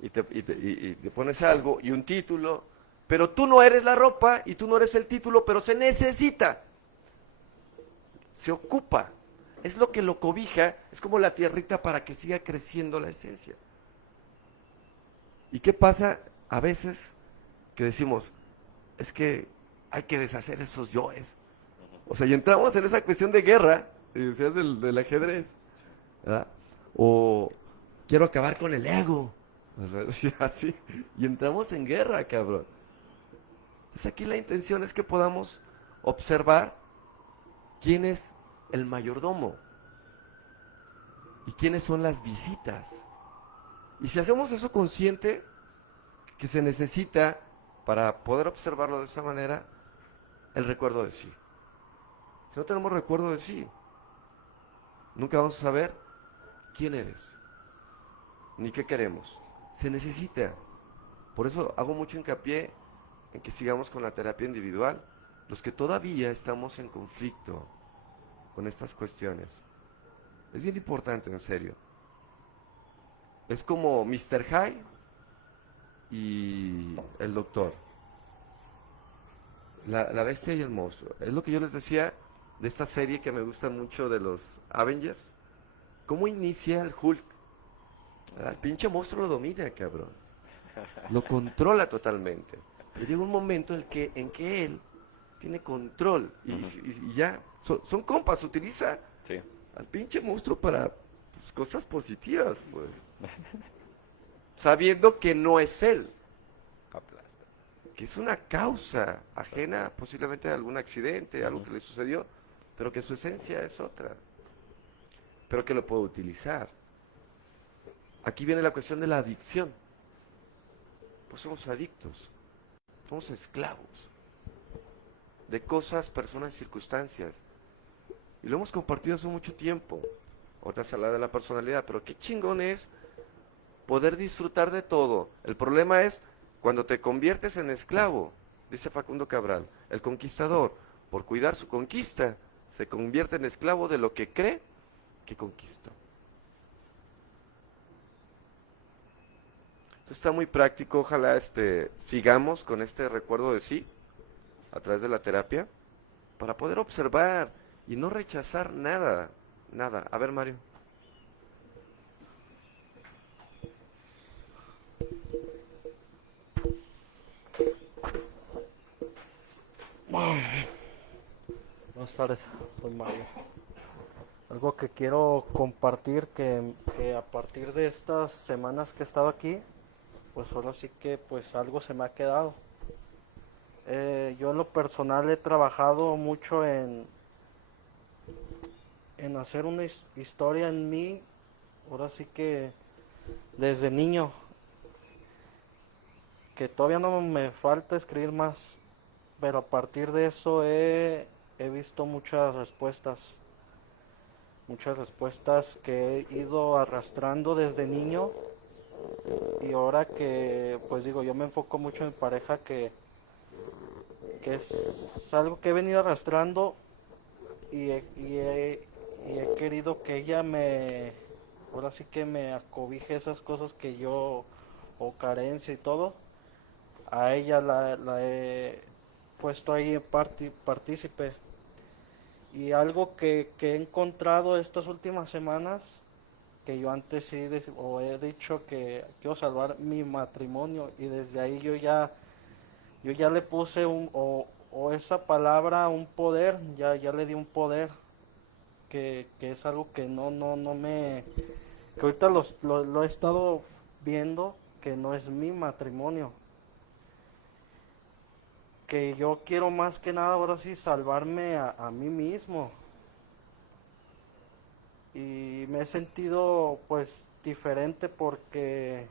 y te pones algo y un título Pero tú no eres la ropa y tú no eres el título, pero se necesita. Se ocupa. Es lo que lo cobija, es como la tierrita para que siga creciendo la esencia. ¿Y qué pasa a veces que decimos, es que hay que deshacer esos yoes? O sea, y entramos en esa cuestión de guerra, y decías del ajedrez, ¿verdad? O quiero acabar con el ego. O sea, y así, y entramos en guerra, cabrón. Entonces aquí la intención es que podamos observar quién es el mayordomo y quiénes son las visitas. Y si hacemos eso consciente, que se necesita para poder observarlo de esa manera, el recuerdo de sí. Si no tenemos recuerdo de sí, nunca vamos a saber quién eres, ni qué queremos. Se necesita. Por eso hago mucho hincapié en que sigamos con la terapia individual, los que todavía estamos en conflicto con estas cuestiones. Es bien importante, en serio. Es como Mr. Hyde y el doctor. La bestia y el monstruo. Es lo que yo les decía de esta serie que me gusta mucho de los Avengers. ¿Cómo inicia el Hulk? El pinche monstruo lo domina, cabrón. Lo controla totalmente. Pero llega un momento en que él tiene control y ya. Son compas, utiliza Sí. al pinche monstruo para pues, cosas positivas, pues. Sabiendo que no es él, Aplasta. que es una causa ajena posiblemente a algún accidente, algo que le sucedió, pero que su esencia es otra, pero que lo puede utilizar. Aquí viene la cuestión de la adicción. Pues somos adictos, somos esclavos de cosas, personas, circunstancias. Y lo hemos compartido hace mucho tiempo. Ahorita se habla de la personalidad, pero qué chingón es poder disfrutar de todo. El problema es cuando te conviertes en esclavo, dice Facundo Cabral. El conquistador, por cuidar su conquista, se convierte en esclavo de lo que cree que conquistó. Entonces está muy práctico, ojalá sigamos con este recuerdo de sí a través de la terapia para poder observar y no rechazar nada, nada. A ver, Mario. Buenas tardes, soy Mario. Algo que quiero compartir que a partir de estas semanas que he estado aquí, pues ahora sí que pues algo se me ha quedado. Yo en lo personal he trabajado mucho en hacer una historia en mí, ahora sí que desde niño, que todavía no me falta escribir más, pero a partir de eso he visto muchas respuestas que he ido arrastrando desde niño, y ahora que pues digo, yo me enfoco mucho en mi pareja, que es algo que he venido arrastrando, y he querido que ella ahora sí que me acobije esas cosas que yo, o carencia y todo, a ella la he puesto ahí partícipe. Y algo que he encontrado estas últimas semanas, que yo antes sí o he dicho que quiero salvar mi matrimonio, y desde ahí yo ya le puse o esa palabra, un poder, ya le di un poder, que es algo que no me, que ahorita lo he estado viendo, que no es mi matrimonio, que yo quiero más que nada ahora sí salvarme a mí mismo. Y me he sentido pues diferente porque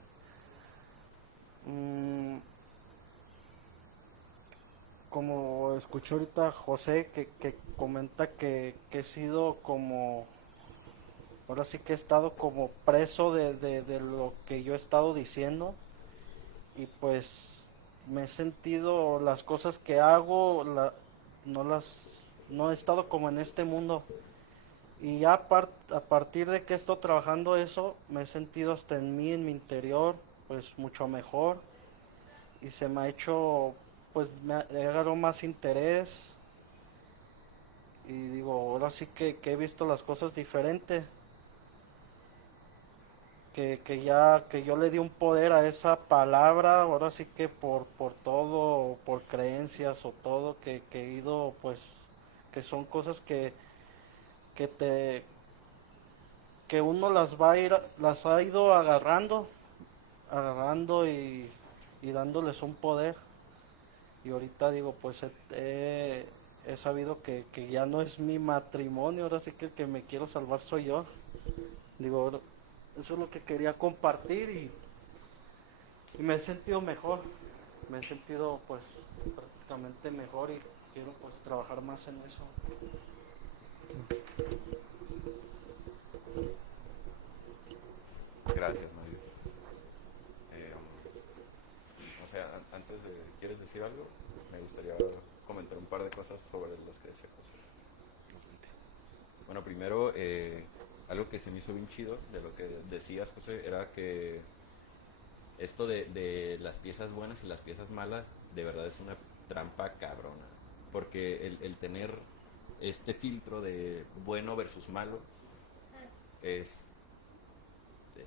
como escuché ahorita José que comenta que he sido como, ahora sí que he estado como preso de lo que yo he estado diciendo, y pues me he sentido, las cosas que hago no he estado como en este mundo, y ya a partir de que he estado trabajando eso, me he sentido hasta en mi interior pues mucho mejor, y se me ha hecho pues he agarrado más interés y digo, ahora sí que he visto las cosas diferentes, que yo le di un poder a esa palabra, ahora sí que por todo, por creencias o todo, que he ido, pues, que son cosas que te, que uno las ha ido agarrando y dándoles un poder. Y ahorita digo, pues he sabido que ya no es mi matrimonio, ahora sí que el que me quiero salvar soy yo. Digo, eso es lo que quería compartir y me he sentido mejor, me he sentido pues prácticamente mejor y quiero pues trabajar más en eso. Gracias, Mario. O sea, antes de... ¿Quieres decir algo? Me gustaría comentar un par de cosas sobre las que decía José. Bueno, primero, algo que se me hizo bien chido de lo que decías, José, era que esto de las piezas buenas y las piezas malas, de verdad es una trampa cabrona. Porque el tener este filtro de bueno versus malo es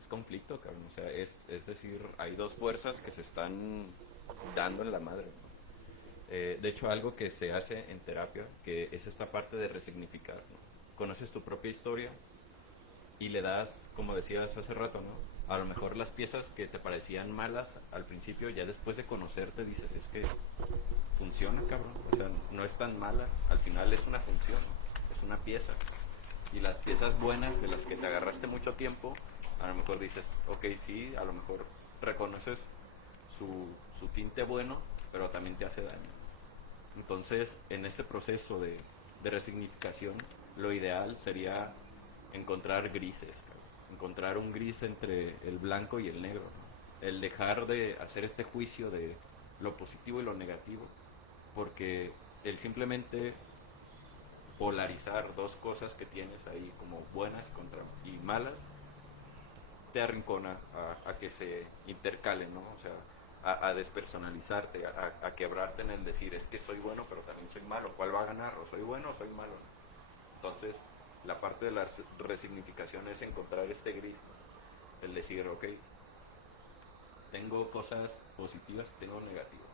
conflicto, cabrón. O sea, es decir, hay dos fuerzas que se están dando en la madre, ¿no? De hecho, algo que se hace en terapia, que es esta parte de resignificar, ¿no? Conoces tu propia historia y le das, como decías hace rato, ¿no? A lo mejor las piezas que te parecían malas al principio, ya después de conocerte dices, es que funciona, cabrón. O sea, no es tan mala. Al final es una función, ¿no? Es una pieza. Y las piezas buenas de las que te agarraste mucho tiempo, a lo mejor dices, ok, sí, a lo mejor reconoces su tinte bueno, pero también te hace daño. Entonces, en este proceso de resignificación, lo ideal sería encontrar grises, cabrón. Encontrar un gris entre el blanco y el negro, ¿no? El dejar de hacer este juicio de lo positivo y lo negativo, porque el simplemente polarizar dos cosas que tienes ahí como buenas y malas, te arrincona a que se intercalen, ¿no? O sea, a despersonalizarte, a quebrarte en el decir, es que soy bueno, pero también soy malo. ¿Cuál va a ganar? ¿O soy bueno o soy malo? Entonces, la parte de la resignificación es encontrar este gris, ¿no? El decir, ok, tengo cosas positivas y tengo negativas,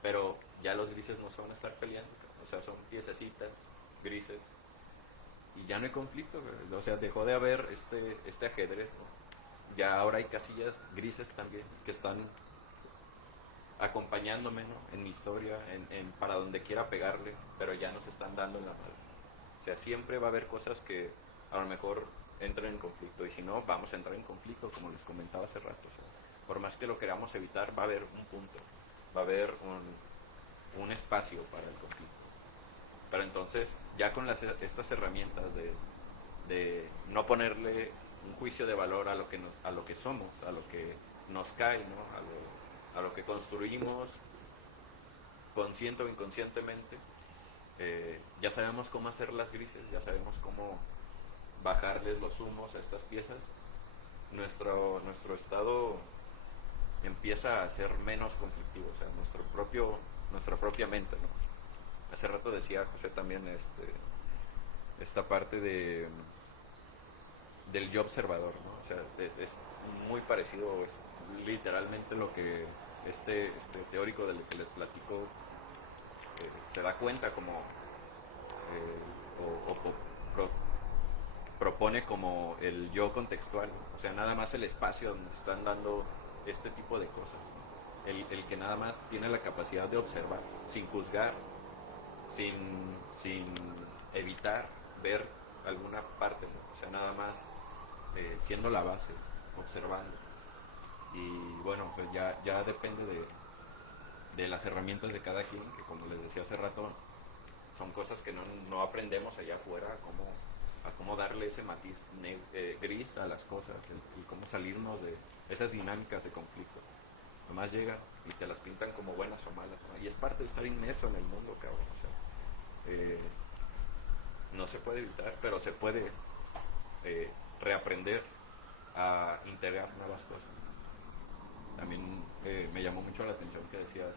pero ya los grises no se van a estar peleando, o sea, son piececitas grises y ya no hay conflicto, o sea, dejó de haber este ajedrez, ¿no? Ya ahora hay casillas grises también que están acompañándome, ¿no? En mi historia, para donde quiera pegarle, pero ya nos están dando en la madre. O sea, siempre va a haber cosas que a lo mejor entren en conflicto y si no, vamos a entrar en conflicto, como les comentaba hace rato. O sea, por más que lo queramos evitar, va a haber un punto, va a haber un espacio para el conflicto. Pero entonces, ya con estas herramientas de no ponerle un juicio de valor a lo que somos, a lo que nos cae, ¿no? A lo que construimos consciente o inconscientemente, ya sabemos cómo hacer las grises, ya sabemos cómo bajarles los humos a estas piezas. Nuestro estado empieza a ser menos conflictivo, o sea, nuestra propia mente, ¿no? Hace rato decía José también esta parte del yo observador, ¿no? O sea, es muy parecido, es literalmente lo que este teórico del que les platico se da cuenta como propone como el yo contextual, ¿no? O sea, nada más el espacio donde se están dando este tipo de cosas, ¿no? El que nada más tiene la capacidad de observar, sin juzgar, sin evitar ver alguna parte, ¿no? O sea, nada más siendo la base, observando. Y bueno, pues ya depende de las herramientas de cada quien, que como les decía hace rato, son cosas que no aprendemos allá afuera, a cómo darle ese matiz gris a las cosas y cómo salirnos de esas dinámicas de conflicto. Nomás llegan y te las pintan como buenas o malas, ¿no? Y es parte de estar inmerso en el mundo, cabrón. O sea, no se puede evitar, pero se puede reaprender a integrar nuevas cosas. También me llamó mucho la atención que decías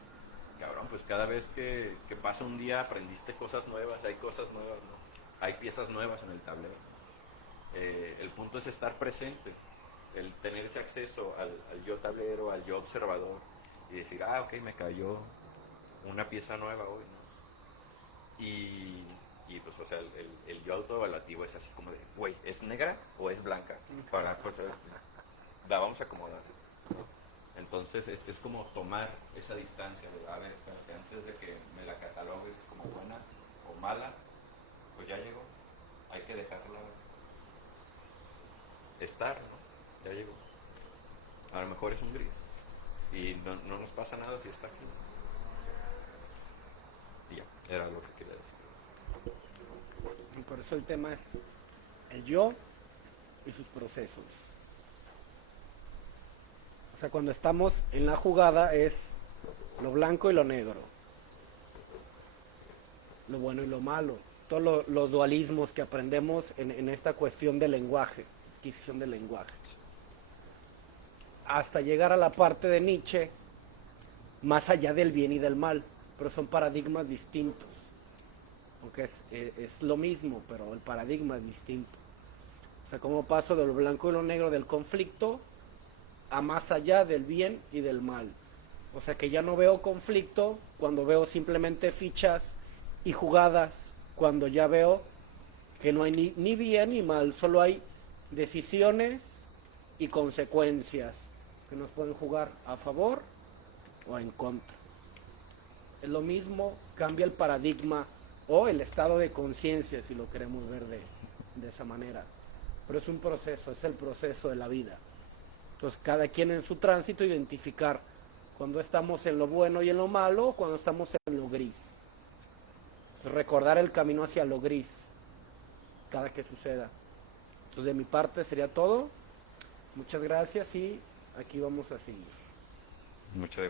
cabrón, pues cada vez que pasa un día aprendiste cosas nuevas, hay cosas nuevas, ¿no? Hay piezas nuevas en el tablero. El punto es estar presente, el tener ese acceso al yo tablero, al yo observador, y decir, ah, ok, me cayó una pieza nueva hoy, ¿no? Y pues, o sea, el yo autoevaluativo es así como de, güey, ¿es negra o es blanca? Para, pues, la vamos a acomodar. Entonces es como tomar esa distancia de, a ver, espérate, antes de que me la catalogues como buena o mala, pues ya llegó, hay que dejarla estar, ¿no? Ya llegó. A lo mejor es un gris y no nos pasa nada si está aquí. Y ya, era lo que quería decir. Y por eso el tema es el yo y sus procesos. O sea, cuando estamos en la jugada es lo blanco y lo negro, lo bueno y lo malo, todos los dualismos que aprendemos en esta cuestión del lenguaje, adquisición del lenguaje. Hasta llegar a la parte de Nietzsche, más allá del bien y del mal, pero son paradigmas distintos. Aunque es lo mismo, pero el paradigma es distinto. O sea, como paso de lo blanco y lo negro del conflicto a más allá del bien y del mal. O sea, que ya no veo conflicto cuando veo simplemente fichas y jugadas, cuando ya veo que no hay ni bien ni mal, solo hay decisiones y consecuencias que nos pueden jugar a favor o en contra. Es lo mismo, cambia el paradigma o el estado de conciencia, si lo queremos ver de esa manera. Pero es un proceso, es el proceso de la vida. Entonces, cada quien en su tránsito identificar cuando estamos en lo bueno y en lo malo, o cuando estamos en lo gris. Entonces, recordar el camino hacia lo gris, cada que suceda. Entonces, de mi parte sería todo. Muchas gracias y aquí vamos a seguir. Muchas